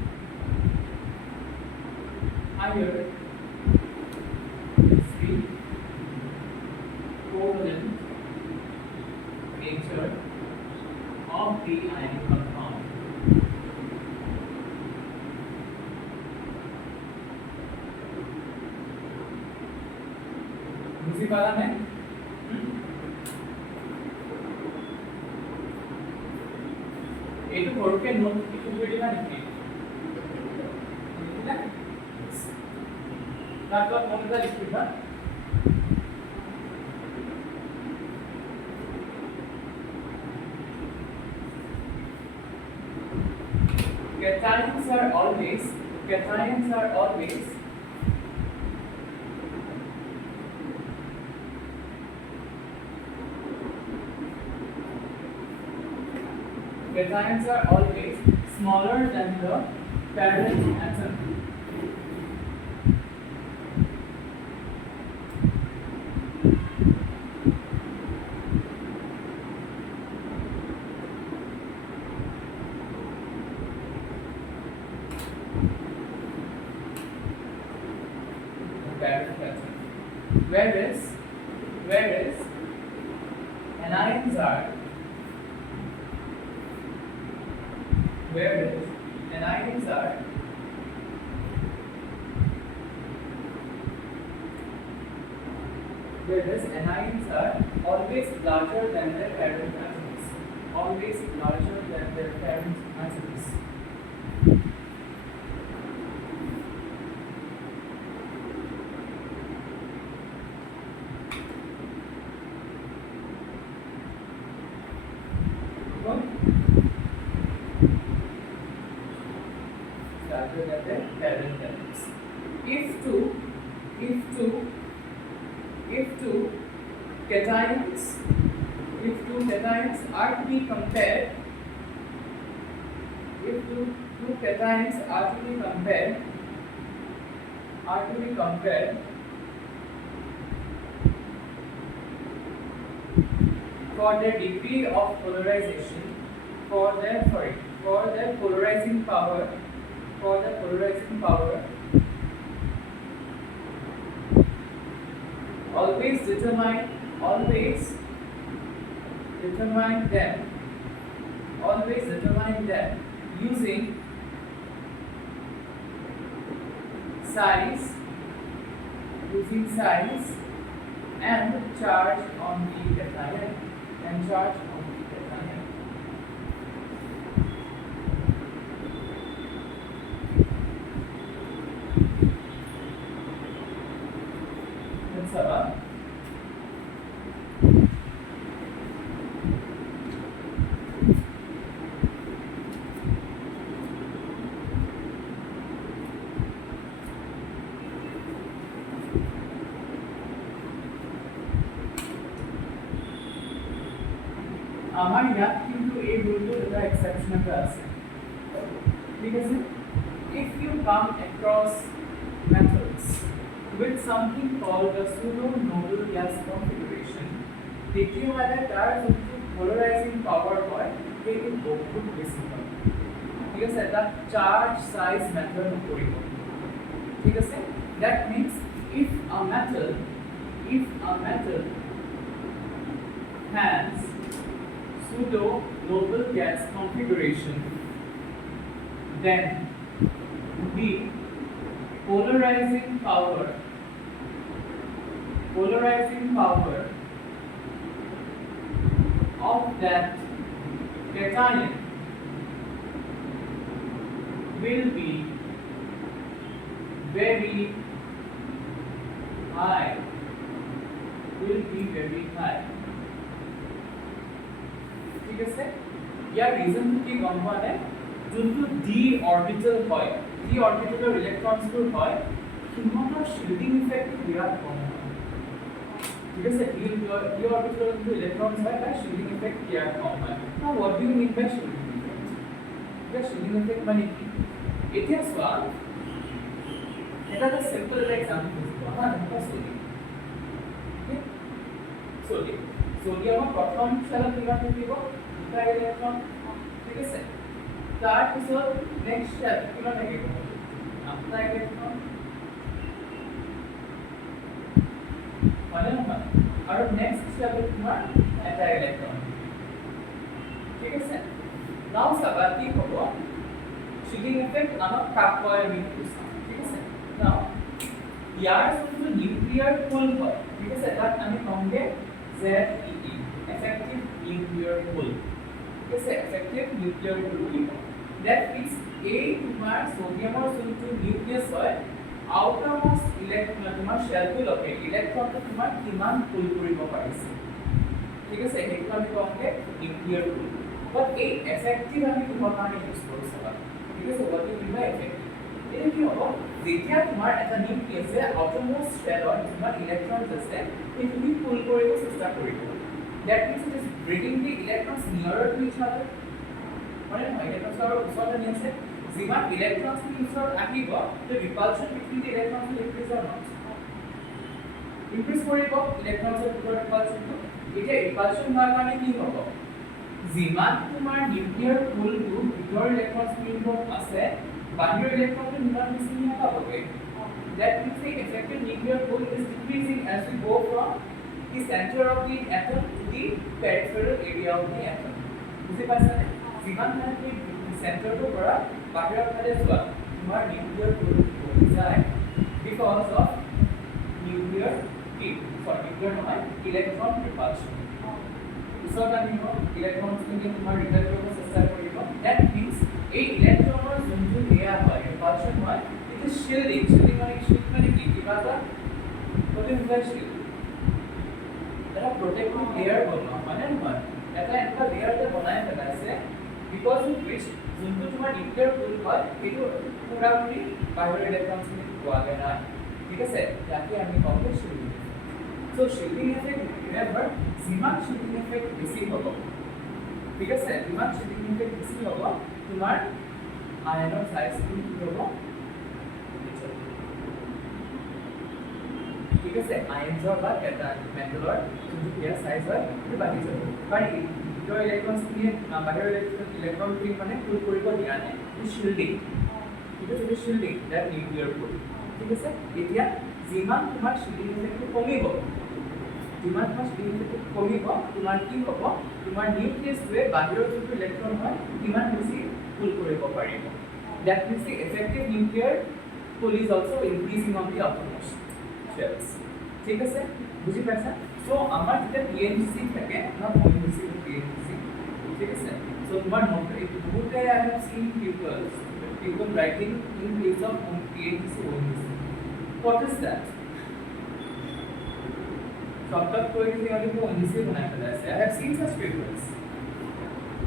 higher is the covalent nature of the ionic compound. दूसरी बात है ये तो थोड़ा के note की video ना लिखी না তারপর মনে লিখিবা cations are always cations are always cations are always smaller than the parent atom. Whereas anions are whereas anions are always larger than their parent atoms. Always larger than their parent atoms. Larger than their parent atoms. If two cations are to be compared, if two cations are to be compared for their degree of polarization, for their polarizing power, always determine them using size and charge on the cation Sabah. আমার ইয়াত কিন্তু এই রুলটো এটা exception এটা আছে ঠিক আছে if you come across methods with something called the pseudo noble gas configuration দ্বিতীয় মানে তার কিন্তু polarizing power হয় কিন্তু বহুত বেশি হয় ঠিক আছে এটা charge size method কৰিব ঠিক আছে that means if a metal has pseudo noble gas configuration then the polarizing power of that cation will be very high ঠিক আছে ইয়াৰ ৰিজন কি গম পোৱা নাই যোনটো ডি অৰবিটেল হয় ডি অৰবিটেলৰ ইলেক্ট্ৰনছবোৰ হয় সিহঁতৰ শিল্ডিং ইফেক্ট বিৰাট কম হয় ঠিক আছে ডি অৰবিটেলৰ যোনটো ইলেক্ট্ৰনছ হয় তাৰ শিল্ডিং ইফেক্ট বিৰাট কম হয় now what do you mean by shielding effect এতিয়া শিল্ডিং ইফেক্ট মানে কি এতিয়া চোৱা এটা সিম্পল এক্সাম্পল দিছো হা সোডিয়ামৰ প্ৰথম চেলত কিমান থাকিব দুটা ইলেক্ট্ৰন ঠিক আছে তাৰ পিছত নেক্সট চেল কিমান থাকিব আঠটা ইলেক্ট্ৰন মানে নহয় আৰু নেক্সট চেলত তোমাৰ এটা ইলেক্ট্ৰন ঠিক আছে নাও চাবা কি হ'ব শিল্ডিং ইফেক্ট আমাক কাপ কয় আমি ঠিক আছে নাও ইয়াৰ যোনটো নিউক্লিয়াৰ পুল হয় ঠিক আছে তাত আমি কমকে ZEE effective nuclear pull ঠিক আছে effective nuclear pull বুলি কওঁ that means এই তোমাৰ সোডিয়ামৰ যোনটো নিউক্লিয়াস হয় আউটাৰমোস্ট ইলেক্ট্ৰন তোমাৰ শেলটোলৈকে ইলেক্ট্ৰনটো তোমাৰ কিমান পুল কৰিব পাৰিছে ঠিক আছে সেইটো আমি কওঁগে নিউক্লিয়াৰ পুল বাট এই এফেক্টিভ আমি কিহৰ কাৰণে ইউজ কৰোঁ চাবা ঠিক আছে what do you mean by effective এই কি হ'ব যেতিয়া তোমাৰ এটা নিউক্লিয়াছে আউটাৰমোস্ট শেলৰ যিমান ইলেক্ট্ৰন আছে সেইখিনি পুল কৰিব চেষ্টা কৰিব that means it is bringing the electrons nearer to each other মানে ইলেক্ট্ৰনছ আৰু ওচৰত আনি আছে যিমান ইলেক্ট্ৰনছ ওচৰত আহিব the repulsion between the electrons will increase or not increase কৰিব ইলেক্ট্ৰনছৰ ভিতৰত repulsionটো এতিয়া repulsion হোৱাৰ কাৰণে কি হ'ব যিমান তোমাৰ নিউক্লিয়াৰ পুলটো ভিতৰৰ ইলেক্ট্ৰনছ আছে বাহিৰৰ ইলেক্ট্ৰনটো নিমান বেছি নাপাবগৈ that means the effective nuclear pull is decreasing as we go from the center of the atom to the peripheral area of the atom বুজি পাইছানে যিমান মানে তুমি চেণ্টাৰটোৰ পৰা বাহিৰৰ ফালে যোৱা তোমাৰ নিউক্লিয়াৰ পুল কমি যায় because of nuclear heat nuclear নহয় ইলেক্ট্ৰন repulsion ওচৰত আনিব ইলেক্ট্ৰনছখিনি তোমাৰ ৰিপেল কৰিব চেষ্টা কৰিব that means এই ইলেক্ট্ৰনৰ যোনটো এয়া হয় repulsion হয় it is shielding মানে কি কিবা এটা potential shield এটা protective layer বনোৱা মানে নহয় এটা এনেকুৱা layer এটা বনাই পেলাইছে because of which যোনটো তোমাৰ নিউক্লিয়াৰ পুল হয় সেইটো পুৰাপুৰি বাহিৰৰ ইলেক্ট্ৰনছখিনি পোৱাগে নাই ঠিক আছে ইয়াকে আমি কওঁ shielding so shielding effect remember যিমান shielding effect বেছি হ'ব ঠিক আছে যিমান shielding effect বেছি হ'ব তোমাৰ আয়নৰ সাইজটো কি হ'ব ঠিক আছে আয়নছৰ বা এটা মেটেলৰ যোনটো ইয়াৰ সাইজ হয় সেইটো বাঢ়ি যাব কাৰণ ভিতৰৰ ইলেক্ট্ৰনছখিনি বাহিৰৰ ইলেক্ট্ৰনখিনি মানে পুল কৰিব দিয়া নাই shielding ঠিক আছে এইটো shielding that nuclear pull ঠিক আছে এতিয়া যিমান তোমাৰ shielding effect কমিব যিমান তোমাৰ shielding effect কমিব তোমাৰ কি হ'ব তোমাৰ নিউক্লিয়াছটোৱে বাহিৰৰ যোনটো ইলেক্ট্ৰন হয় কিমান বেছি পুল কৰিব পাৰিব that means the effective nuclear pull is also increasing on the outermost shells ঠিক আছে বুজি পাইছা সো আমাৰ যেতিয়া PNC থাকে না PNC ঠিক আছে সো তোমাৰ নোট বহুতে I have seen people writing in place of PNC what is that শব্দত কৈ দিলে আমি PNC বনাই পেলাইছে I have seen such papers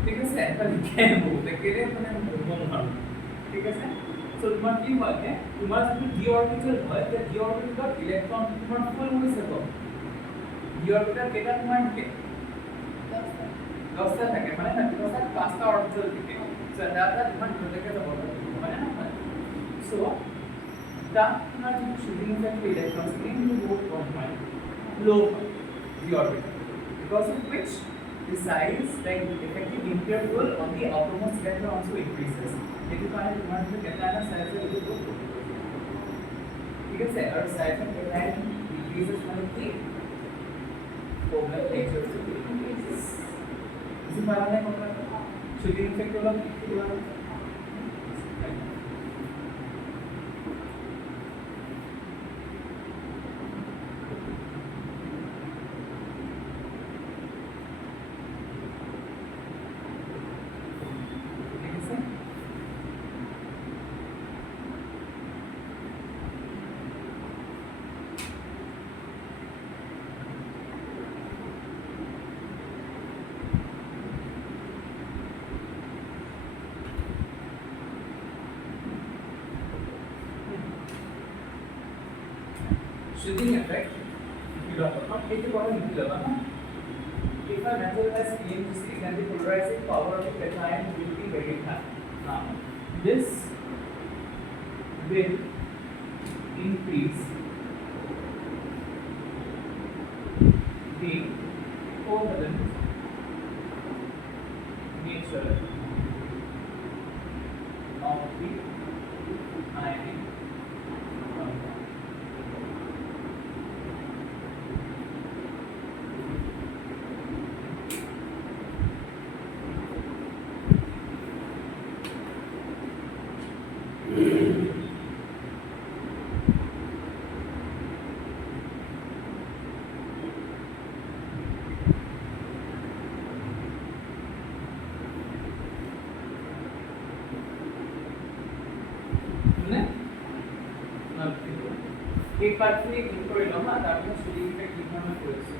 ঠিক আছে এটা লিখে বহুত কেলে মানে বনোৱা ঠিক আছে সো তোমাৰ কি হয় তোমাৰ যদি d অৰবিটেল হয় তে d অৰবিটেলত ইলেক্ট্ৰন তোমাৰ ফুল হৈ যাব d অৰবিটেল কেটা তোমাৰ থাকে 10টা থাকে মানে না 5টা অৰবিটেল থাকে সো এটা তোমাৰ দুটাকে যাব মানে না সো দা তোমাৰ যদি shielding effect ইলেক্ট্ৰন ইনটু বহুত কম হয় low d orbital because of which the size like the effective nuclear pull on the outermost electron also increases সেইটো কাৰণে তোমাৰ যদি এটা সাইজ হয় এইটো বহুত ঠিক আছে আৰু সাইজ অফ কেটায়ন increases মানে কি প্রবলেম নেচার টু increases বুজি পালা না কথা shielding effect হলো কি হলো shielding effect if a metal has PNC then the polarizing power of the cation will be very high. Now this will increase the covalent nature of the ionic compound. এই পার্টখিনি click করে নাও হ্যাঁ তারপর shilling effect কিভাবে করেছে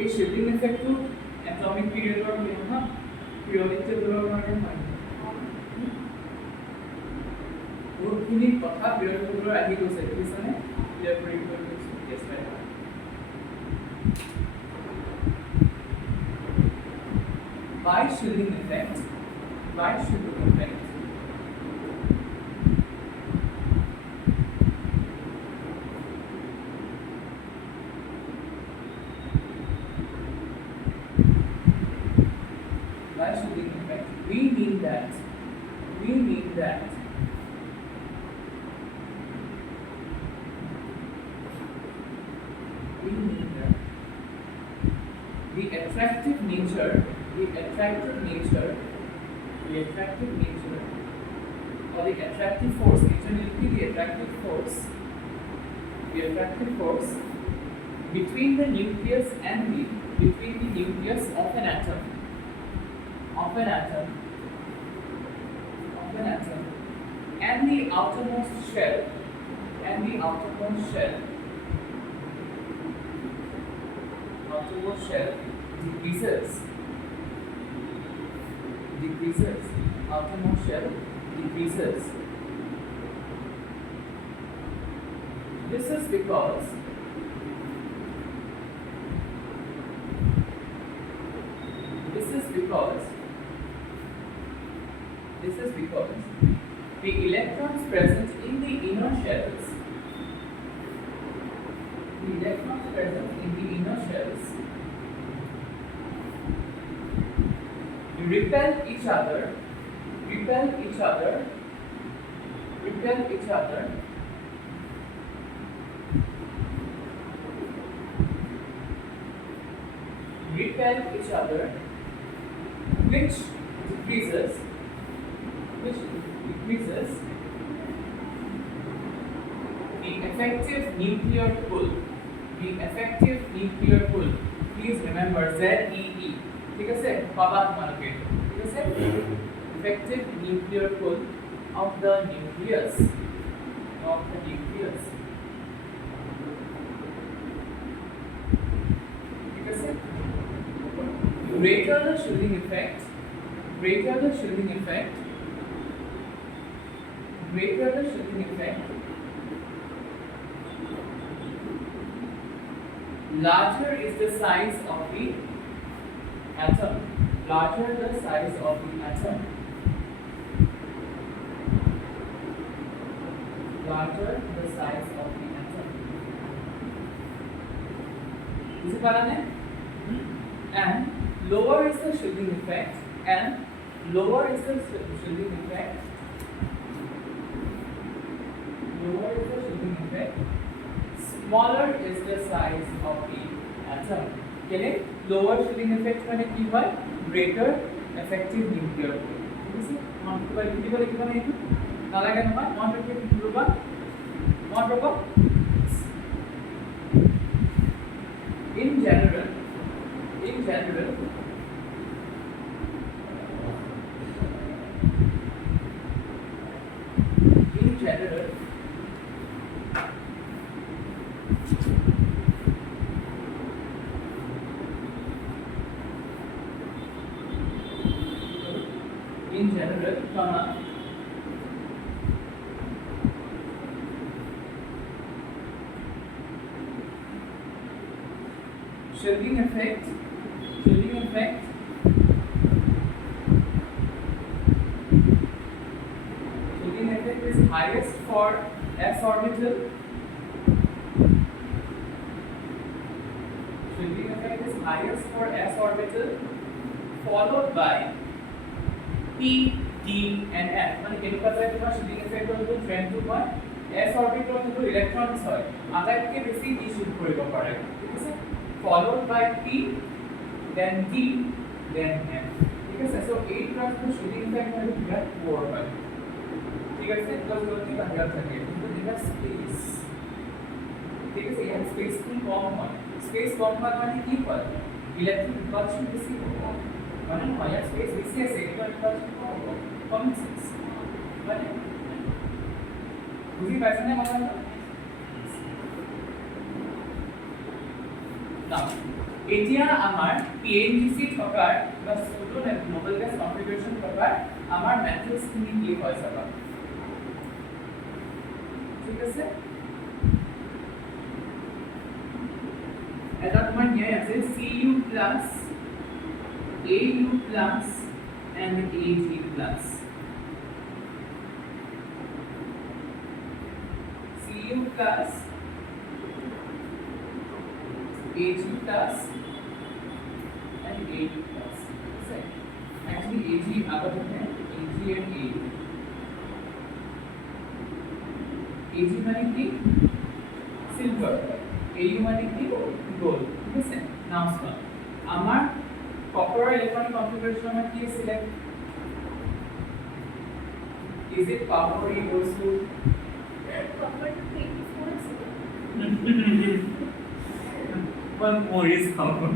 এই shielding effect তো atomic পিরিয়ডৰ না periodic টেবলৰ কাৰণে হয় বহুতখিনি কথা পিৰিয়ডিক টেবলৰ আহি গৈছে দেখিছানে ক্লিয়াৰ কৰি গৈছে yes right by shielding effect we mean that the attractive nature or the attractive force, internally the attractive force between the nucleus and between the nucleus of an atom and the outermost shell decreases outermost shell decreases. This is because the electrons present in the inner shells repel each other which decreases the effective nuclear pull. Please remember ZEE. ঠিক আছে পাবা তোমালোকে ঠিক আছে effective nuclear pull of the nucleus ঠিক আছে greater the shielding effect larger is the size of the atom. Is it clear? And lower is the shielding effect. Smaller is the size of the atom. Okay? Lower shielding effect মানে কি হয়? Greater effective nuclear pull. ঠিক আছে? মন কৰিবা লিখিব এইটো নালাগে নহয় মন ৰাখি লিখিবা in general shielding effect is highest for s orbital. Shielding effect is highest for s orbital, followed by p D and F মানে কেনেকুৱা টাইপ তোমাৰ শিফটিং ইফেক্টৰ যোনটো ট্ৰেণ্ডটো হয় S অৰবিটৰ যোনটো ইলেক্ট্ৰনছ হয় আটাইতকৈ বেছি D শিফট কৰিব পাৰে ঠিক আছে followed by P then D then F ঠিক আছে সো এই ট্ৰান্সফাৰ শিফটিং ইফেক্ট হয় বিৰাট পোৰ হয় ঠিক আছে বিকজ গতি বাহিৰত থাকে কিন্তু এটা স্পেস ঠিক আছে ইয়াৰ স্পেসটো কম হয় স্পেস কম হয় মানে কি হয় ইলেক্ট্ৰিক রিপালশন বেশি হবে মানে ইয়ার স্পেস বেশি আছে এটা রিপালশন কম হবে কমন সেন্স মানে বুঝি পাইছেন না কথাটা না এতিয়া আমাৰ পিএনডিসি থকাৰ বা সুটো গ্লোবাল গ্যাস কনফিগারেশন থকাৰ আমাৰ মেথডস খিনি কি হয় চাবা ঠিক আছে এটা তোমাৰ নিয়াই আছে Cu plus Au plus and Ag plus Cu plus Ag plus and Ag plus actually Ag আগত है Ag and Ag মানে কি সিলভার Au মানে কি gold ঠিক আছে নাও শুনা আমাৰ কপাৰ ইলেক্ট্ৰনিক কনফিগারেশন আমাৰ কি আছিল is it power equals to copper to 24 is one more is power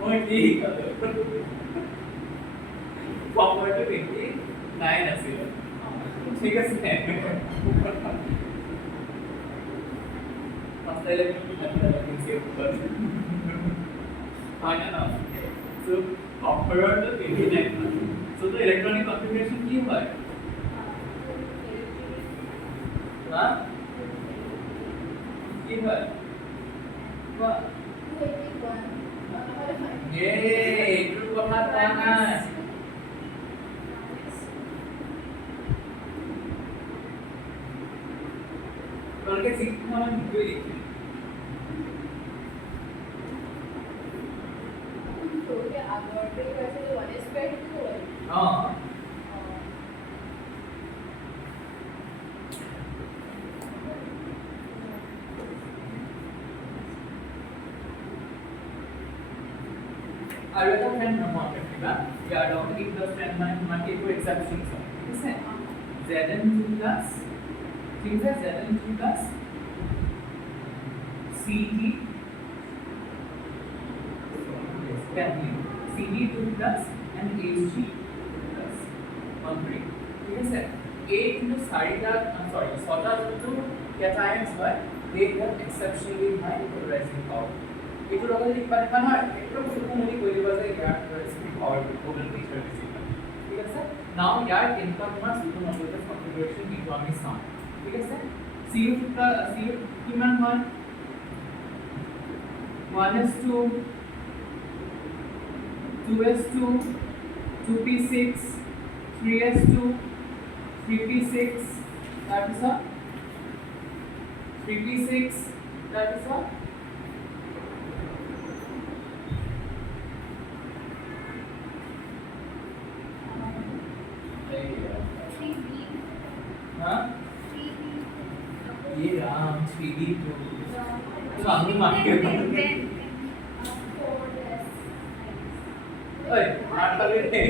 what is power to 29 আছিল ঠিক আছে পাঁচটা ইলেক্ট্রন কি থাকে হয় না সো কপার তো 29 সো তো ইলেকট্রনিক কনফিগারেশন কি হয় হ্যাঁ কি হয় বা এইটো কথা কোৱা নাই তোমালোকে যিটো আমাৰ ভিডিঅ' লিখি আৰু এটা ফ্ৰেণ্ড নহয় কিবা ইয়াৰ লগত কি প্লাস ফ্ৰেণ্ড মানে তোমাৰ কি একো এক্সেপচন আছে ঠিক আছে Zn2 প্লাস ঠিক আছে Zn2 plus Cd Cd2 plus and Hg plus on 3 ঠিক আছে এই কিন্তু চাৰিটা সৰি ছটা যোনটো কেটায়নছ হয় they have exceptionally high polarizing power এইটো লগত লিখিবা দেখা নহয় এইটো সুকুমনি কৈ দিবা যে ইয়াৰ polarizing power total picture বেছি ঠিক আছে নাও ইয়াৰ কেনেকুৱা তোমাৰ সুটো নম্বৰতে কনফিগাৰেশন দিটো আমি চাওঁ ঠিক আছে Cu কিমান হয় 1s2 2s2 2p6 3s2 3p6 তাৰপিছত 3p6 তাৰপিছত हाँ ये राम 3d2 तो हम मार के ओए मार पाले थे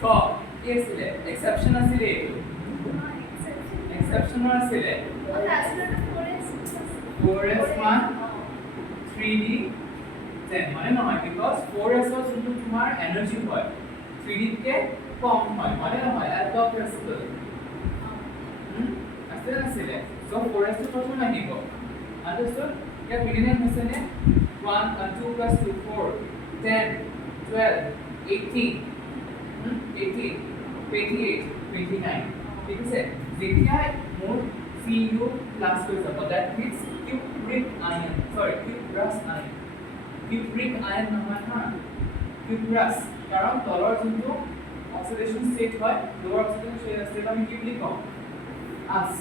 तो ये सिले एक्सेप्शन आसिले एक्सेप्शन आसिले 4s मान 3d 10 মানে নহয় because 4s ৰ যোনটো তোমাৰ এনাৰ্জি হয় 3d কে কম হয় মানে নহয় এলব প্ৰিন্সিপল আছিলে সো 4s টো প্ৰথম আহিব আন্ডাৰস্টুড ইয়াৰ মিনিমাম হৈছে নে 1 2 2 4 10 12 18 18 28 29 ঠিক আছে যেতিয়া মোৰ Cu প্লাস হৈ যাব that means cupric ion sorry cuprous ion cupric ion নহয় না cuprous কারণ তলৰ যোনটো অক্সিডেশন স্টেট হয় লোৱাৰ অক্সিডেশন স্টেট আমি কি বুলি কওঁ আস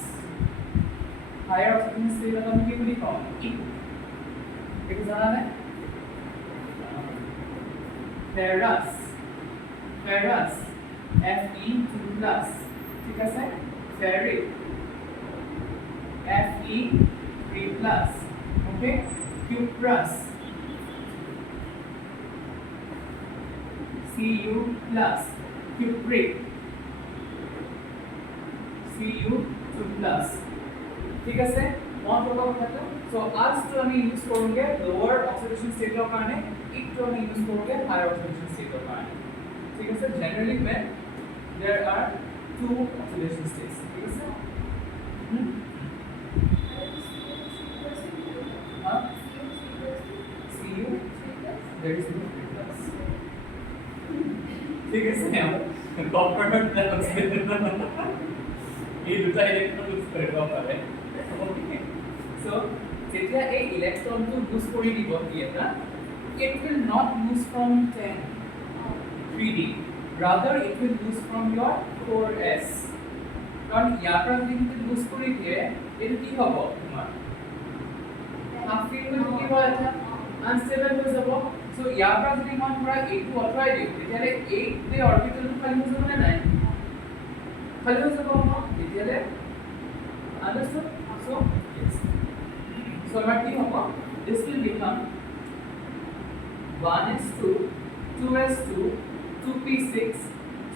হায়ার অক্সিডেশন স্টেট আমি কি বুলি কওঁ ই এইটো জানা নাই ferrous ferrous fe 2 plus ঠিক আছে ferric fe 3 plus okay cuprous cu plus cupric cu 2 plus ঠিক আছে মন ৰখাব কথা সো আজটো আমি ইউজ কৰোগে লোৱাৰ অক্সিডেশন স্টেটৰ কাৰণে ইটো আমি ইউজ কৰোগে হায়াৰ অক্সিডেশন স্টেটৰ কাৰণে ঠিক আছে generally when there are two oxidation states ঠিক আছে cu there is no plus ঠিক আছে কপাৰৰ অক্সিডেশন এই দুটা ইলেক্ট্ৰন ইউজ কৰিব পাৰে okay so যেতিয়া এই ইলেক্ট্ৰনটো লুজ কৰি দিব কি এটা it will not lose from 10 3d rather it will lose from your 4s কাৰণ ইয়াৰ পৰা যদি লুজ কৰি দিয়ে এইটো কি হ'ব তোমাৰ হাফ ফ্ৰিকুৱেন্সি কি হয় এটা আনষ্টেবল হৈ যাব সো ইয়াৰ পৰা যদি মই পুৰা এইটো আঁতৰাই দিওঁ তেতিয়ালে 8 তে অৰবিটেলটো খালি হৈ যাব নে নাই খালি হৈ যাব তেতিয়ালে understood so yes so what কি হ'ব this will become 1s2 2s2 2p6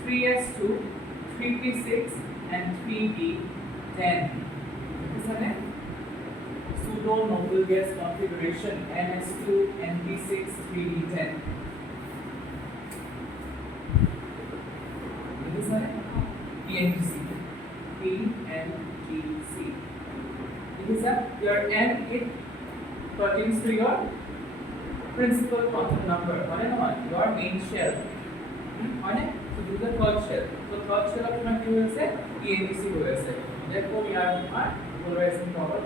3s2 3p6 and 3p10 isn't it pseudo noble gas configuration ns2 np6 3p10 isn't it pntc pntc it is a your n it pertains to your principal quantum number one and one your main shell one so this is the third shell so third shell of my q is a pntc hoise therefore we are polarizing power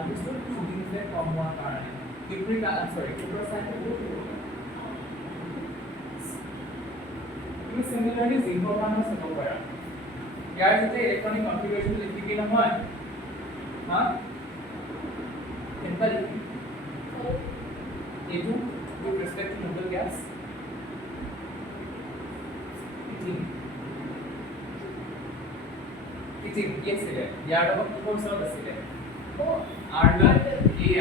understood so this is the common karane cupric sorry cuprous and you similarly zinc karone sabo para ইয়াৰ যেতে electronic configuration লিখি কি নহয় হা simple এইটো with respect to noble gas 18 yes ಇದೆ ইয়াৰ লগত কি কোন সব আছে argon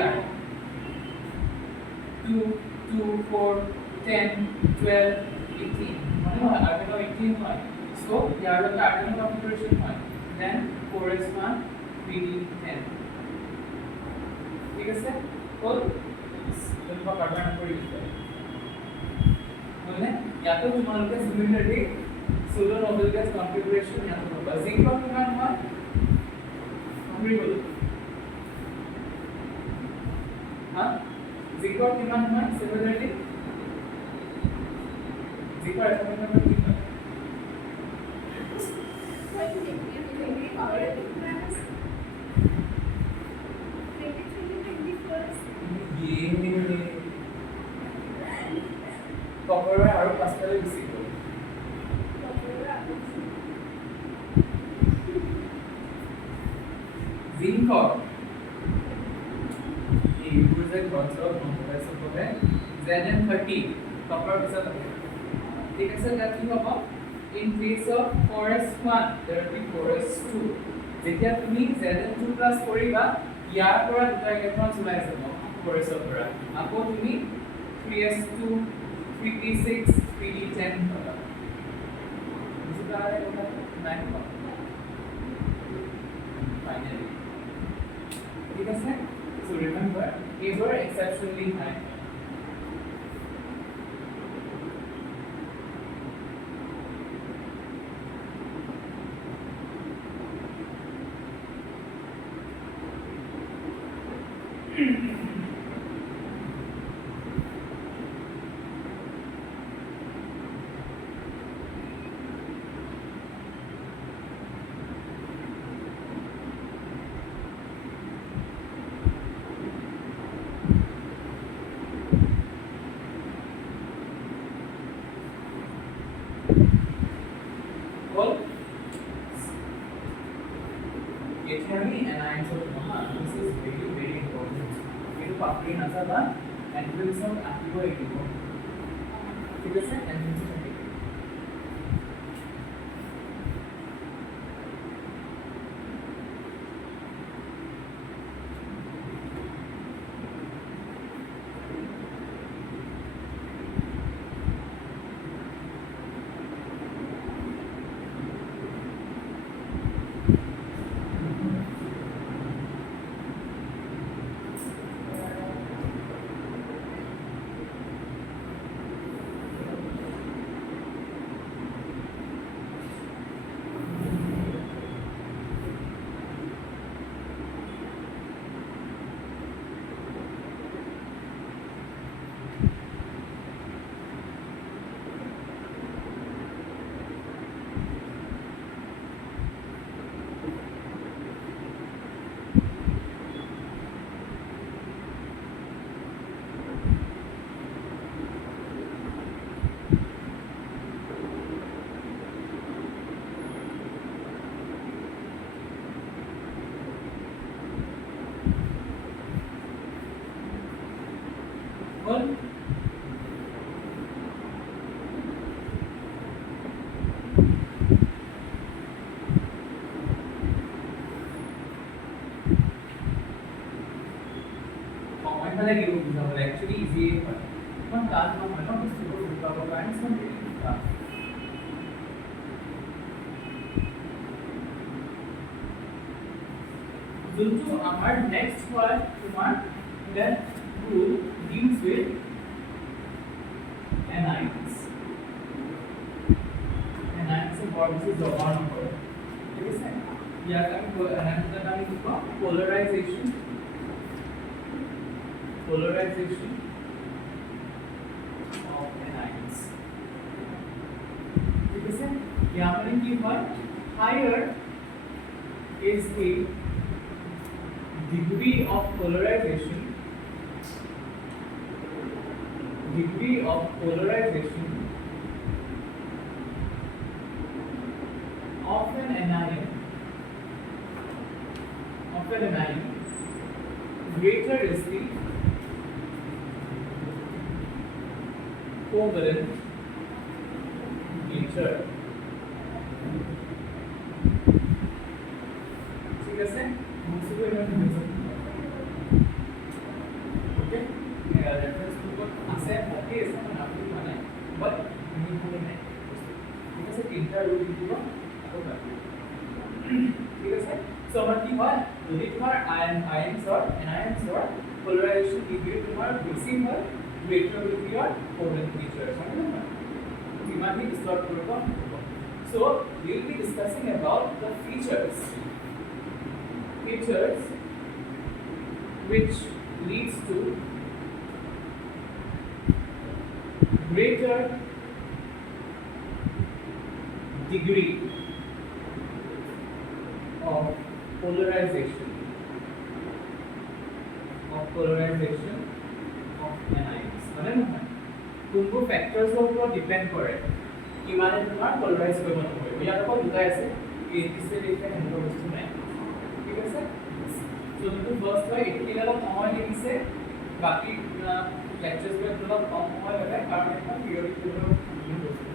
ar 2 2 4 10 12 18 মানে হয় argon 18 হয় so ইয়াৰ লগত argon configuration হয় then 4s1 3d10 ঠিক আছে কল যোনটো কাৰ্বন কৰি দিছে মানে ইয়াতো তোমালোকে সিমিলাৰলি pseudo noble gas configuration ইয়াতো পাবা জিংকৰ কিমান হয় আমি বল হা জিংকৰ কিমান হয় সিমিলাৰলি জিংকৰ এটমিক নম্বৰ কি হয় কপাৰৰ আৰু পাঁচটালে বেছি গ'ল জিংকৰ এইবোৰ যে গছৰ কম্পোনেণ্টছ হবে Zn30 কপাৰ পিছত ঠিক আছে তাত কি হ'ব in place of 4s1 there will be 4s2 যেতিয়া তুমি Zn2 প্লাস কৰিবা ইয়াৰ পৰা দুটা ইলেক্ট্ৰন ওলাই যাব 4s ৰ পৰা আকৌ তুমি 3s2 3p6 3d10 পাবা বুজিলা কথা নাই পাবা ফাইনালি ঠিক আছে so remember they were exceptionally high Eternally anions of Rohan. This is very, very important. You have to and it will sound active or ঠিক আছে এনজেন্সি থাকে বল সময় লাগে বুঝাবলে অ্যাকচুয়ালি ইজি হয় কোন কাজ নহয় ন বস্তুবোৰ বুজাবৰ কাৰণে সব ৰেডি কাজ যোনটো আমাৰ নেক্সট হয় তোমাৰ that rule deals with anions anions of what is জমা নকৰে ঠিক আছে ইয়াক আমি anions এটা আমি কি কওঁ polarization of anions ठीक है यहाँ पर की बात higher is the degree of polarization of an anion greater is the covalent nature ঠিক আছে বুঝতে পারবেন ওকে রেফারেন্স গ্রুপ আছে থাকে আছে না আপনি মানে বাট আমি বলে নাই ঠিক আছে তিনটা রুল দিব আকৌ বাকি ঠিক আছে সো আমার কি হয় যদি তোমার ions or anions or polarization degree তোমার বেশি হয় greater will be your covalent nature Iman he start করব so we will be discussing about the features which leads to greater degree of polarization of anions মানে নহয় কোনবোৰ ফ্যাক্টৰছ ওপৰত depend কৰে কিমানে তোমাৰ পলাৰাইজ কৰিব নহয় ইয়াৰ ওপৰত দুটা আছে এটিছে এটা এনেকুৱা বস্তু নাই ঠিক আছে যোনটো ফাৰ্স্ট হয় এইটো অলপ সময় লাগিছে বাকি লেকচাৰছ বিলাক অলপ কম সময় লাগে কাৰণ এটা পিৰিয়ডিক টেবলৰ বস্তু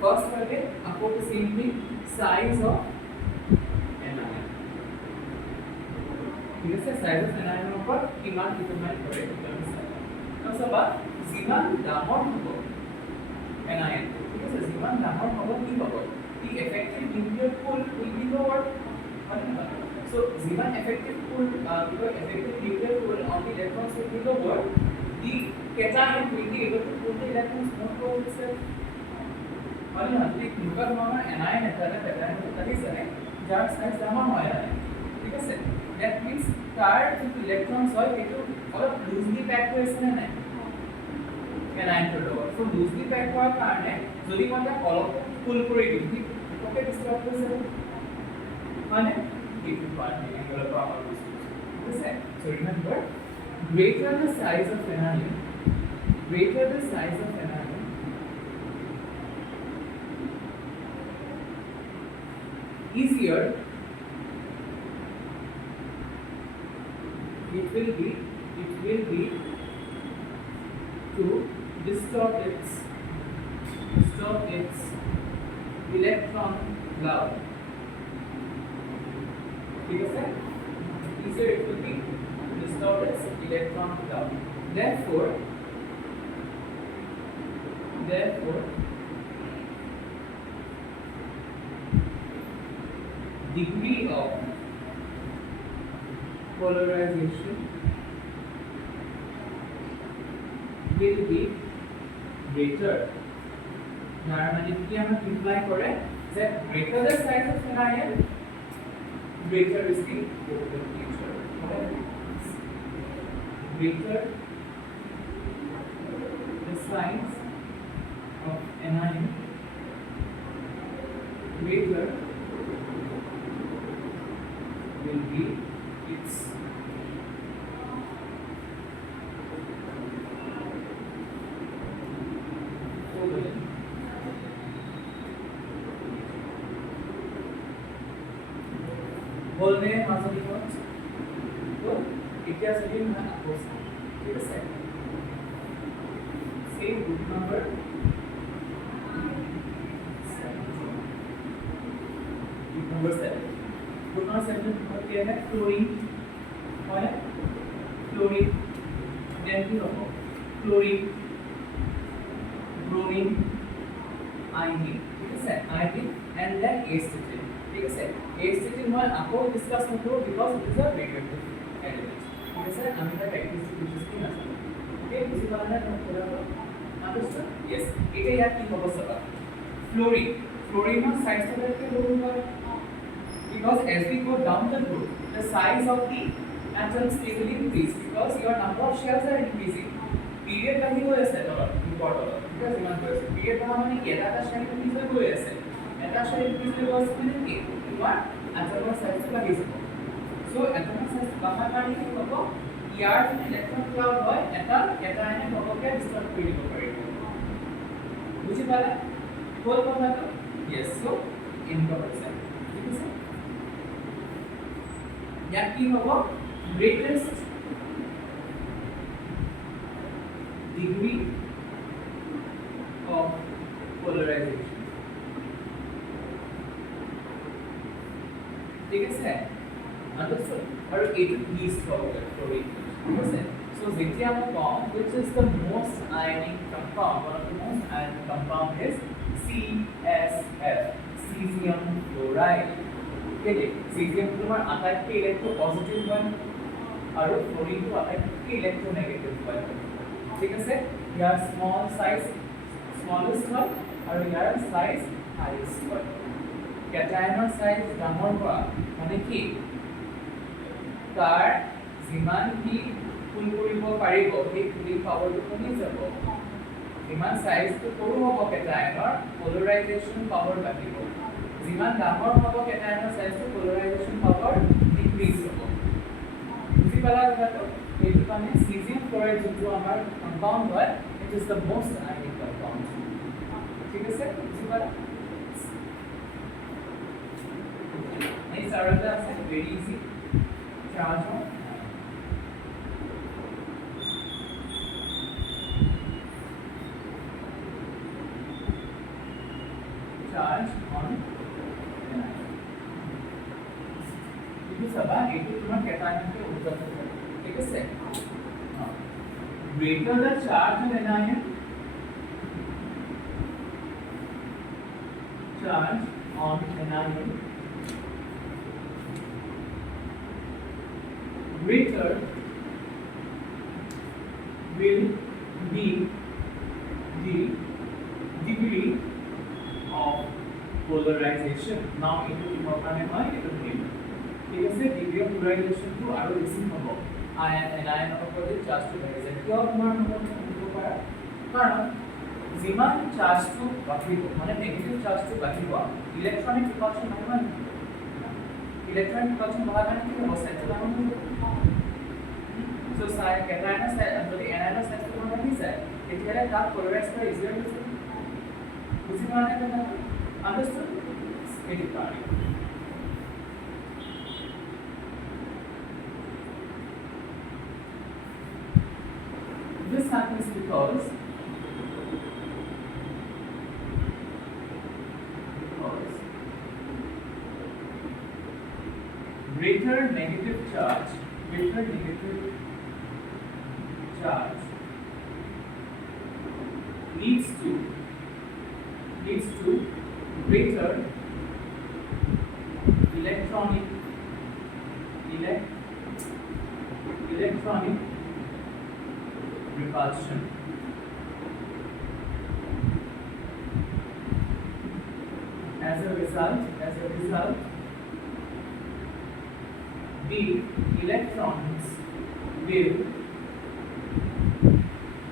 first करके आपको simply size of anion ठीक है size of anion ऊपर किमान डिटरमाइन करे तो सब जिमान डामर हो anion ठीक है जिमान डामर हो की होगा the effective nuclear pull will be lower so जिमान effective pull because effective nuclear pull on the electrons will be lower the cation will be able to pull the electrons more close itself মানে যদি দুটা ধৰণৰ anion এটা pattern থাকিছে যাৰ size ডাঙৰ হয় ঠিক আছে দ্যাট মিন্স তাৰ যিটো ইলেক্ট্ৰনছ হয় সেইটো অলপ লুজলি প্যাক হৈছে নে নাই এনায়নটোৰ লগত সো লুজলি প্যাক হোৱাৰ কাৰণে যদি মই তাক অলপ ফুল কৰি দিওঁ ঠিক ওকে ডিস্টার্ব হৈছে মানে এইটো পাৰ্ট এংগুলাৰ পাৱাৰ ঠিক আছে so remember greater the size of anion easier it will be to distort its electron cloud. ठीक है sir? Easier it will be distort its electron cloud. Therefore, degree of polarization will be greater. Normally, we have imply correct that greater the size of an ion, greater is the temperature. Greater the size of an ion, greater will be its covalent. बोलने मासुली कौन तो इतिहास भी मैं आपको ठीक है same group number 7 group number 7 क्या है क्लोरीन और है क्लोरीन देन की होगा क्लोरीन ब्रोमीन आयोडीन ठीक है आयोडीन एंड देन एसिटिन ठीक है सर एसिटिन मैं आपको डिस्कस नहीं करूँ because it is a radioactive element ठीक है सर আমি এটা প্র্যাকটিস করতেছি না ওকে বুঝি পারলেন না পুরো আন্ডারস্ট্যান্ড यस এটা ইয়ার কি হবে স্যার ফ্লোরিনের সাইজটা কি বলবো because as we go down the road the size of the atoms will increase because your number of shells are increasing period कहीं हो ऐसे तो important because इमान पर period का माने क्या था शेल increase हो ऐसे এটা शेल increase हो মানে কি তোমার atom size টা বেশি হবে so atom size বাড়ার কারণে কি হবে ইয়ার ইলেকট্রন ক্লাউড হয় এটা এনে কতকে ডিস্টার্ব করে দিব পারে বুঝি পালা কোন কথা তো yes so incorrect ঠিক আছে ইয়ার কি হবে greatest degree of polarization ठीक है understood और it least probably ठीक है so যেতিয়া हम form which is the most ionic compound one of the most ionic compound is CSF cesium fluoride ठीक है cesium তোমার আটাইতকৈ ইলেক্ট্রো পজিটিভ হয় আৰু ফ্লোরিনটো আটাইতকৈ ইলেক্ট্রো নেগেটিভ হয় ঠিক আছে ইয়াৰ স্মল সাইজ স্মলেষ্ট হয় আৰু ইয়াৰ সাইজ হাইয়েষ্ট হয় কেটায়নৰ সাইজ ডাঙৰ হোৱা মানে কি তাৰ যিমান কি ফুল কৰিব পাৰিব সেই ফুলিং পাৱাৰটো কমি যাব যিমান সাইজটো সৰু হ'ব কেটায়নৰ পলাৰাইজেশ্যন পাৱাৰ বাঢ়িব যিমান ডাঙৰ হ'ব কেটায়নৰ সাইজটো পলাৰাইজেশ্যন পাৱাৰ ডিক্ৰিজ হ'ব বুজি পালা কথাটো এইটো কাৰণে cesium fluoride যোনটো আমাৰ কম্পাউণ্ড হয় it is the most ionic compound ঠিক আছে বুজি পালা এই চাৰটা আছে ভেৰি easy charge on charge on ಇದು ಸಭಾ ಇದು তোমাৰ কেটায়নকে উৎপন্ন কৰে ঠিক আছে greater the charge of anion charge on anion greater will be the degree of polarization now into important হয় এটা নিম ঠিক আছে ডিগ্রি অফ polarization to আৰু বেছি হ'ব anion opposite charge to বেড়ে যায় কিয় তোমাৰ মনত থাকিব পাৰা কাৰণ যিমান চাৰ্জটো বাঢ়িব মানে নেগেটিভ চাৰ্জটো বাঢ়িব ইলেক্ট্ৰনিক ৰিপালশন নহয় ইলেক্ট্ৰনিক ৰিপালশন হোৱাৰ কাৰণে কি হ'ব চাইটো ডাঙৰ হ'ব সো সাই কেটায়নৰ সাইজ যদি এনায়নৰ সাইজটো বাঢ়ি যায় তেতিয়াহ'লে তাক পোলাৰাইজ কৰা ইজিয়াৰ হৈ যাব বুজি পোৱা নাই কথা understood এইটো কাৰণে this this happens because greater negative charge leads to greater electronic repulsion. As a result, the electrons will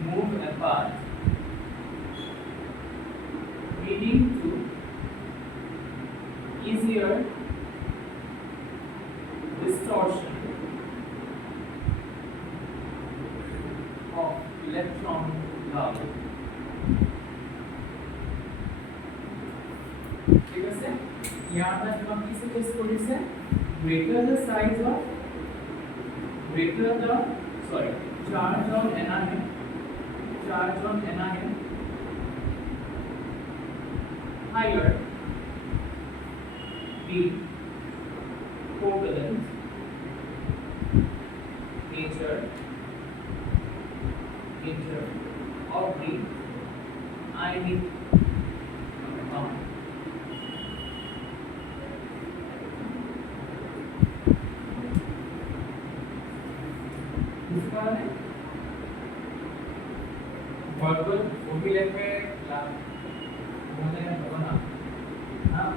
move apart, leading to easier distortion of electron love. ঠিক আছে, ইয়াৰ পৰা তোমাক কি সাজেষ্ট কৰিছে? Greater the charge of anion, higher the covalent nature of the ionic compound. verbal overlap में बोलने में होगा ना, हाँ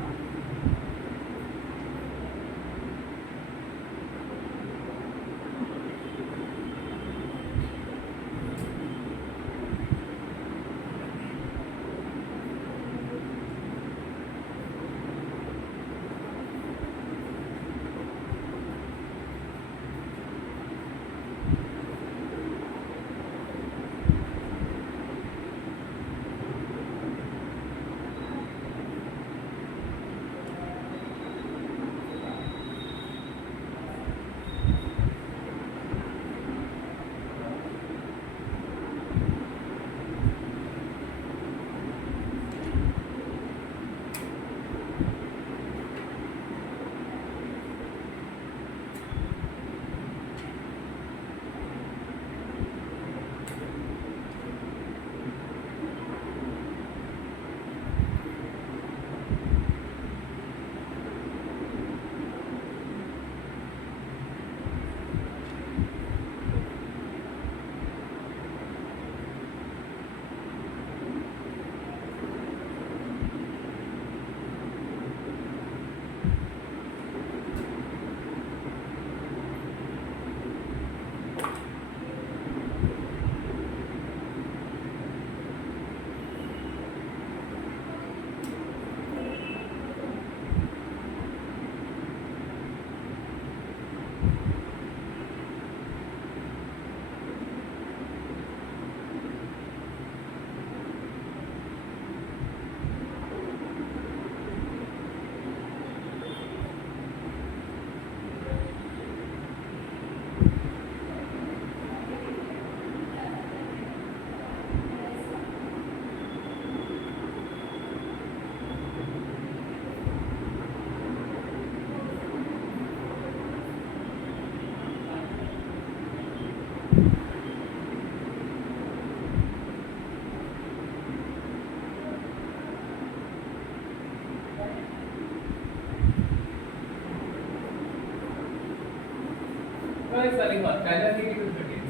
Well, it's very hot. Kind of think it will begin.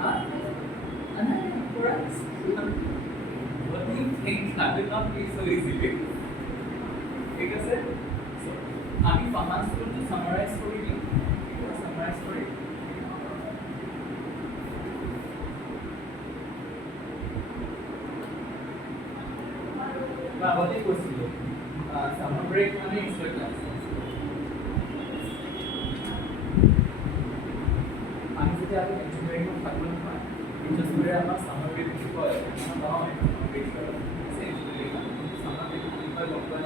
Huh? For us. What do you think? I will not be so easily. ঠিক আছে? So, আমি ফার্মাস করতে সামারাইজ করে দিই। সামারাইজ করে বা বলি করছিল সামার ব্রেক মানে এক্সট্রা ক্লাস আমি যেটা আগে ইঞ্জিনিয়ারিং থাকলাম না বিশেষ করে আমার সামার ব্রেক কি করে আমার বাবা অনেক ব্রেক করে সেন্ট্রালি সামার ব্রেক কি করে বলতে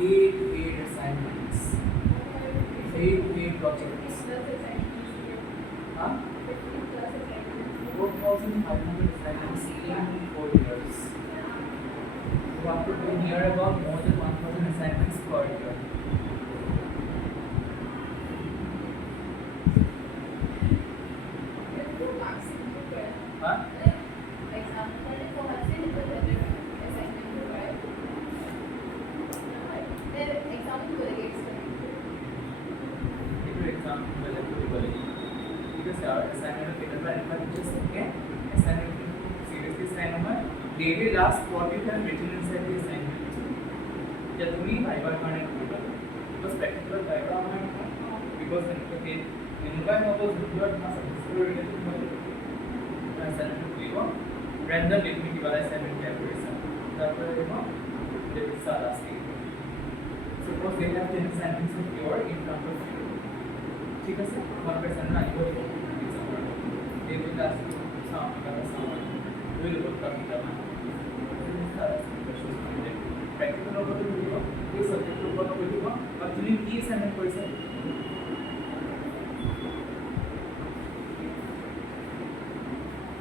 8 assignments 8 total. 50 plus assignments here. Huh? 50 plus assignments. 4,500 assignments in 4 years. You have to do near about more than 1,000 assignments per year. Huh? itu exam boleh boleh because our assignment kita kan just okay assignment seriously sign number they will ask what you have written inside the assignment या तुम्ही viva करने को बस practical viva में because इनके इनका है तो जरूरत ना सक्सेसफुल रिलेटेड मतलब assignment को random लिखने वाला assignment क्या करेगा तापर they will start asking suppose they have 10 assignments of your in front of you ठीक है सर one person ना you they will ask you someone will look up करना practical over the video ये subject over the video और तुम्हें की assignment करें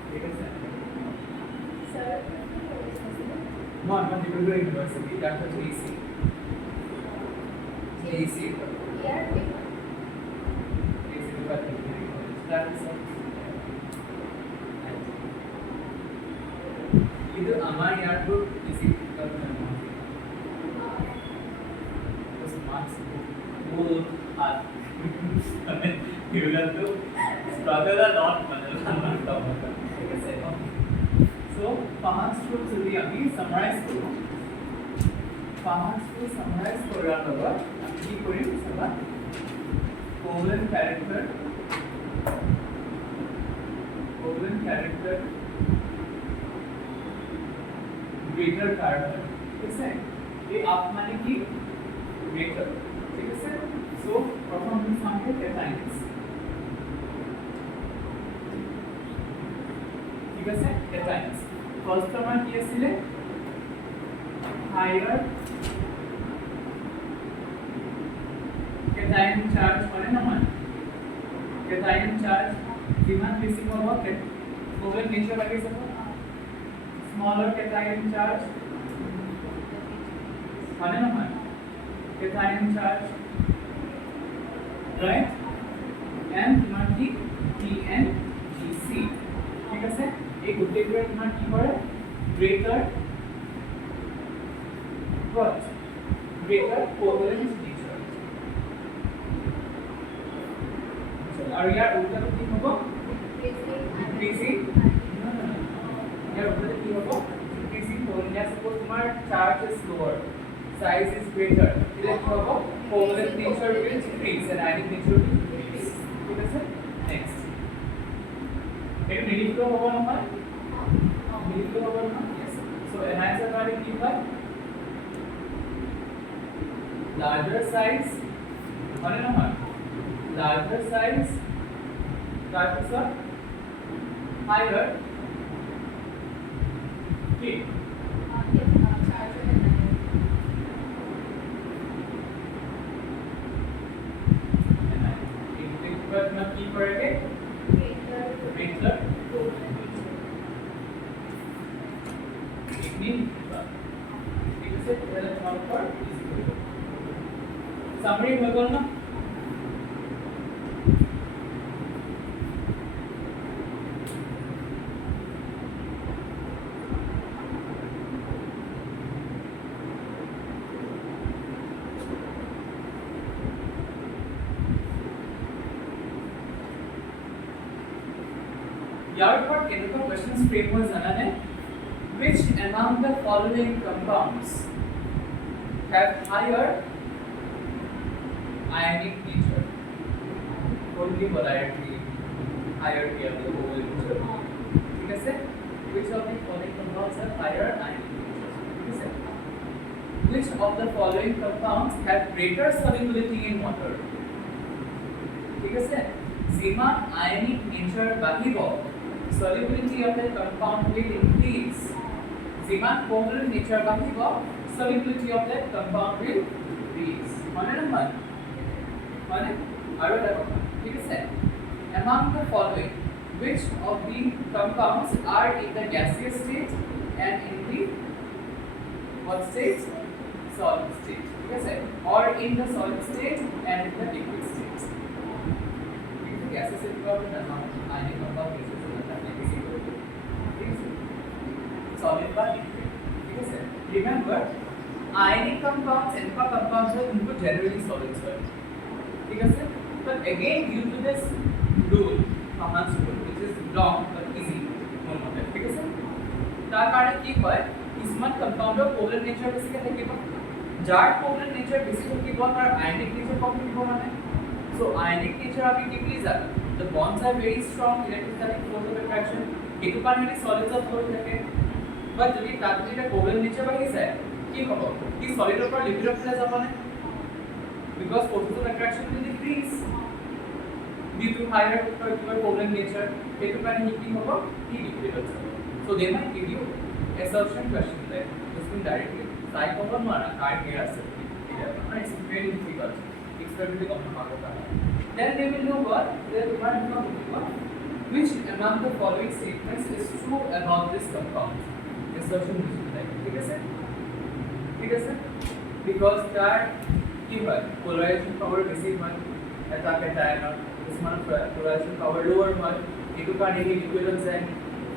ठीक है sir not particular university that was AC AC ಇದು আমার ইয়ারটো বেশি করতে না বস মার্কস वो हाथ এগুলা তো স্ট্রাগল আ লট মানে টপ ঠিক আছে সো পাঁচ রূপ যদি আমি সামারাইজ করব পাঁচ রূপ সামারাইজ করার পর আমি কি করি সবার कोलन कैरेक्टर ग्रेटर कार्बन ठीक है ये आप माने कि ग्रेटर ठीक है सो प्रथम हम सामने कैटाइन्स ठीक है कैटाइन्स फर्स्ट मा কি আছিল हायर कैटाइन चार्ज মানে না মানে कैटाइन चार्ज जिमान बेसी होबो कोलन नेचर बाकी सब smaller cation charge মানে না মানে cation charge right and তোমার কি TNGC ঠিক আছে এই গোটেইটোৰ তোমার কি কৰে greater what greater covalent nature আর ইয়াৰ উল্টাটো কি হ'ব increasing यार ऊपर की होगा increasing covalent suppose तुम्हारा charge is lower size is greater electron होगा covalent nature will increase and ionic nature will decrease ठीक है सर next एक मिडिल फ्लो होगा ना मिडिल फ्लो होगा ना yes so enhancer वाले की बात larger size माने ना larger size ताकि सर higher ठीक but मत की पड़ेगे greater इतनी ठीक है पहले तुम्हारे पर समरी में करना यार पर केमिकल क्वेश्चंस फ्रेम में जाना है which among the following compounds have higher ionic nature only variety higher here the whole nature ठीक है which of the following compounds have higher ionic nature ठीक है which of the following compounds have greater solubility in water ठीक है जिमान ionic nature বাঢ়িব solubility of the compound will increase जिमान covalent nature বাঢ়িব solubility of that compound will decrease মানে না মানে আৰু এটা কথা ঠিক আছে among the following which of the compounds are in the gaseous state and in the what state solid state ঠিক আছে or in the solid state and in the liquid state ঠিক আছে gaseous state का अपने नाम ionic compound gaseous state में किसी को ठीक है solid বা liquid ठीक है remember ionic compounds इनका compounds है उनको generally solids है ठीक है but again due to this rule Rohan's rule which is long but easy মনে মতে ঠিক আছে তার কারণে কি হয় কিছুমান কম্পাউন্ডৰ পোলাৰ নেচাৰ বেছিকে থাকিব যাৰ পোলাৰ নেচাৰ বেছি থাকিব তাৰ আয়নিক নেচাৰ কম থাকিব মানে সো আয়নিক নেচাৰ আমি কি বুলি জানো the bonds are very strong electrostatic force of attraction এইটো কাৰণে সলিডছ অফ ফ্লো থাকে বাট যদি তাত এটা পোলাৰ নেচাৰ বাঢ়ি যায় কি হ'ব কি সলিডৰ পৰা লিকুইডৰ ফালে যাব মানে because forces of attraction will decrease due to higher polar nature it can heating over heat equilibrium so they might give you assertion question like this will directly type over mara card here as it's very difficult experimentally then they will know what they will know which among the following statements is true about this compound assertion like ठीक है because that কি হয় polarization power বেশি হয় এটা cation কিছুমান polarization power lower হয় এটো কারণে লিকুইড যায়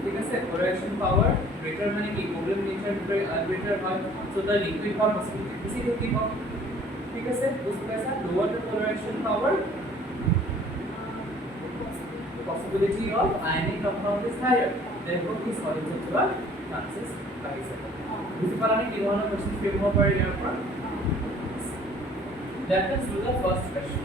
ঠিক আছে polarization power greater মানে কি polar nature greater হয় so the liquid form must be বেশি থাকিব ঠিক আছে বুঝতে পারছা lower the polarization power the possibility of ionic compound is higher therefore these solids are chances higher বুঝতে পারলে কি ধরনের কোশ্চেন ফ্রেম হতে পারে এর উপর Let us do the first question.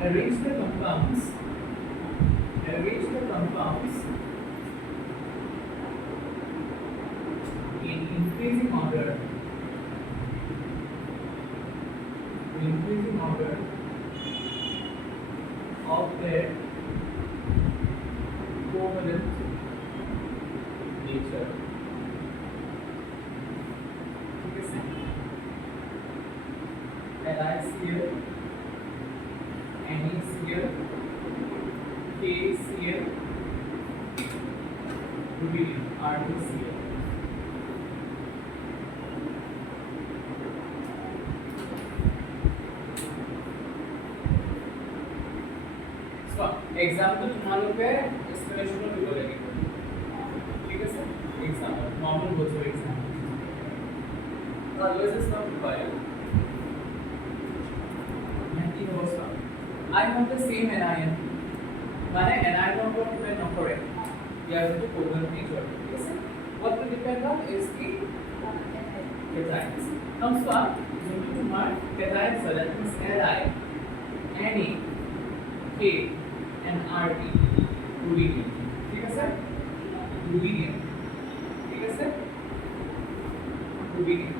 Arrange the compounds in increasing order of their covalent nature. LiCl, NeCl, KCl, rubidium, RbCl. So, example তোমালোকে explanation দিব লাগিব ঠিক আছে example normal goes for example otherwise it's not required I have the same anion মানে anion উপর depend নকৰে ইয়াৰ যিটো covalent nature ঠিক আছে what will depend on is the cations now so যোনটো তোমাৰ cations হয় that means Li Ne K and Rb rubidium ঠিক আছে rubidium ঠিক আছে rubidium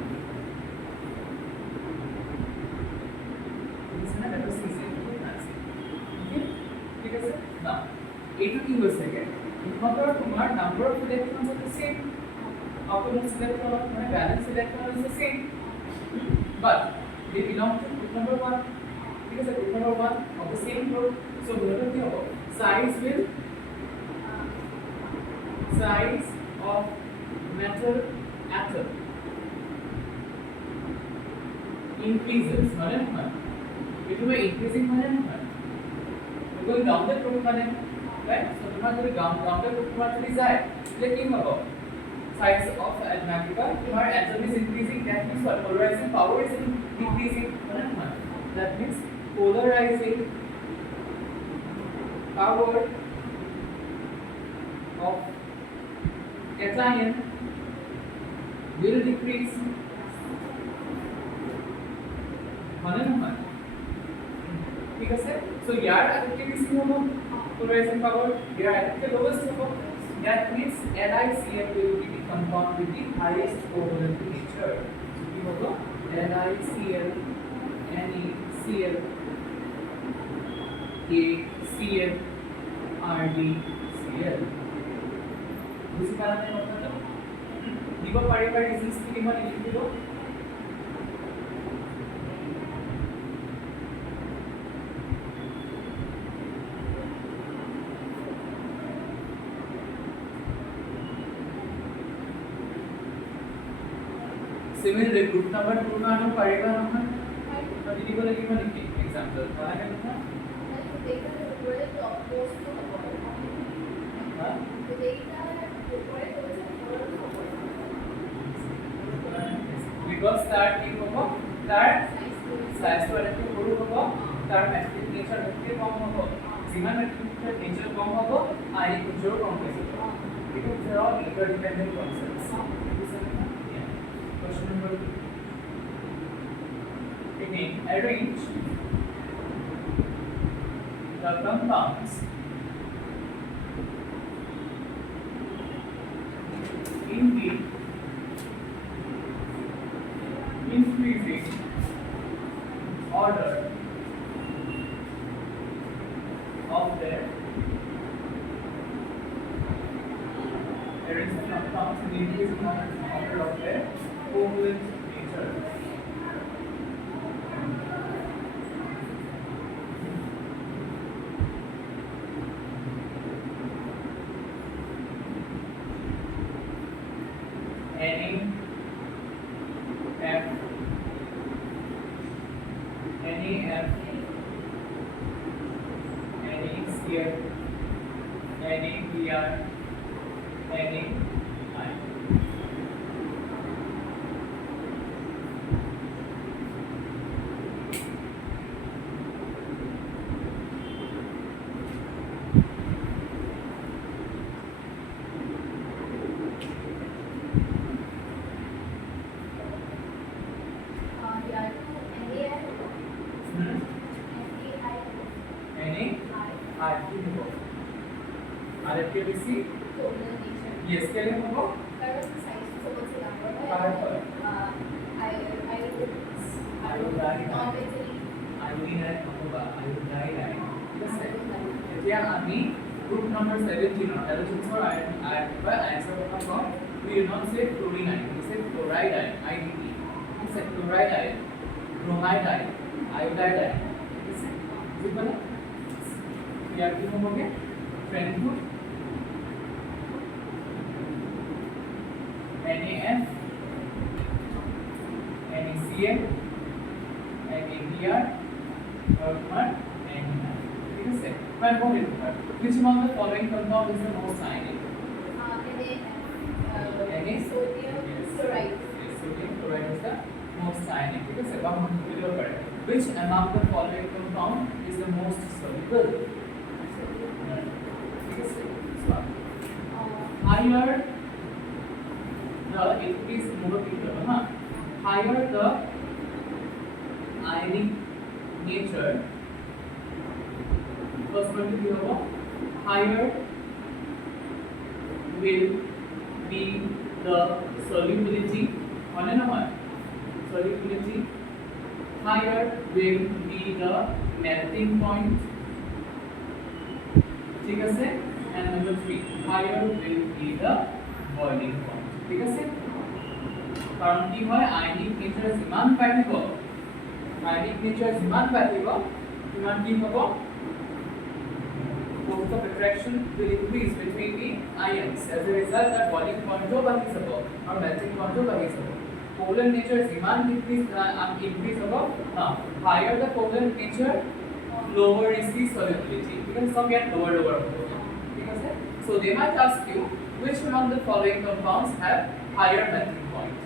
এইটো কি হৈছে কে ইহঁতৰ তোমাৰ number of electrons are the same opponents electron মানে valence electron is the same but they belong to group number 1 ঠিক আছে group number 1 of the same group so what কি হ'ব size of metal atom increases মানে নহয় এইটো increasing মানে নহয় going down the group মানে right? So তোমার যদি গ্রাউন্ডে তোমার যদি যায় তাহলে কি হবে size of matter তোমার atom is increasing, that means what polarizing power is decreasing, right? That means polarizing power of cation will decrease, মানে না ঠিক আছে সো ইয়ার আরেকটা বেশি হলো polarizing power ইয়ার আরেকটা lowest হলো, that means NiCl will be the compound with the highest covalent nature, so কি হলো NiCl NaCl KCl RdCl বুঝতে পারলেন কথাটা দিব পারি রিজিন্স থেকে মানে লিখে দিব Similarly, group number 2 का हम पढ़ेगा हम तो दीदी को लगी मैं लिखी एग्जांपल पढ़ा है ना हां because that কি হবে তার সাইজ তো একটু বড় হবে তার ম্যাট্রিক নেচার একটু কম হবে সিগমা ম্যাট্রিক নেচার কম হবে আর এই নেচার কম হবে ঠিক আছে all interdependent concepts question number 2 again arrange the compounds in the increasing order of their arrange the compounds in the increasing order of their covalent nature. NAF NaCl NaBr NaI RFKBC yes के लिए हमको এতিয়া আমি group number 17 halogens for iron by answer from we will not say chlorine ion, we say chloride ion IDE, we say chloride ion, bromide ion, iodide ion, ठीक है ठीक है यार की हो गया friend group NaF NaCl NaBr और तुम्हारा NaI ठीक है मैं बोल देता हूँ which among the following compound is the most ionic sodium chloride sodium chloride is the most ionic ठीक है अब हम वीडियो करें which among the following compound is the most soluble ठीक है higher the increase molecular higher the ionic nature first one to be higher will be the solubility on and on solubility higher will be the melting point ठीक है and number 3 higher will be the boiling point ঠিক আছে কারণ কি হয় ionic nature যিমান বাঢ়িব ionic nature যিমান বাঢ়িব সিমান কি হ'ব force of attraction will increase between the ions as a result that boiling point jo bahi sabo or melting point jo bahi sabo polar nature যিমান increase hobo higher the polar nature lower is the solubility because some get lower hobo ठीक है sir. So they might ask you which among the following compounds have higher melting point.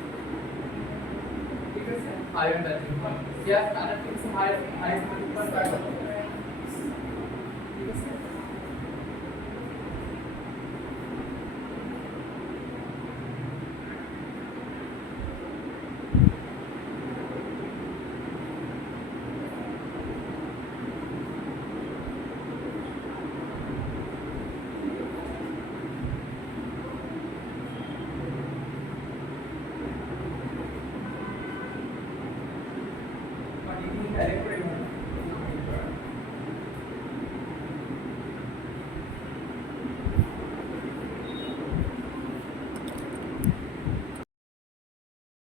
ठीक है sir, higher melting point. क्या another is higher melting point है? ठीक है sir. Correct.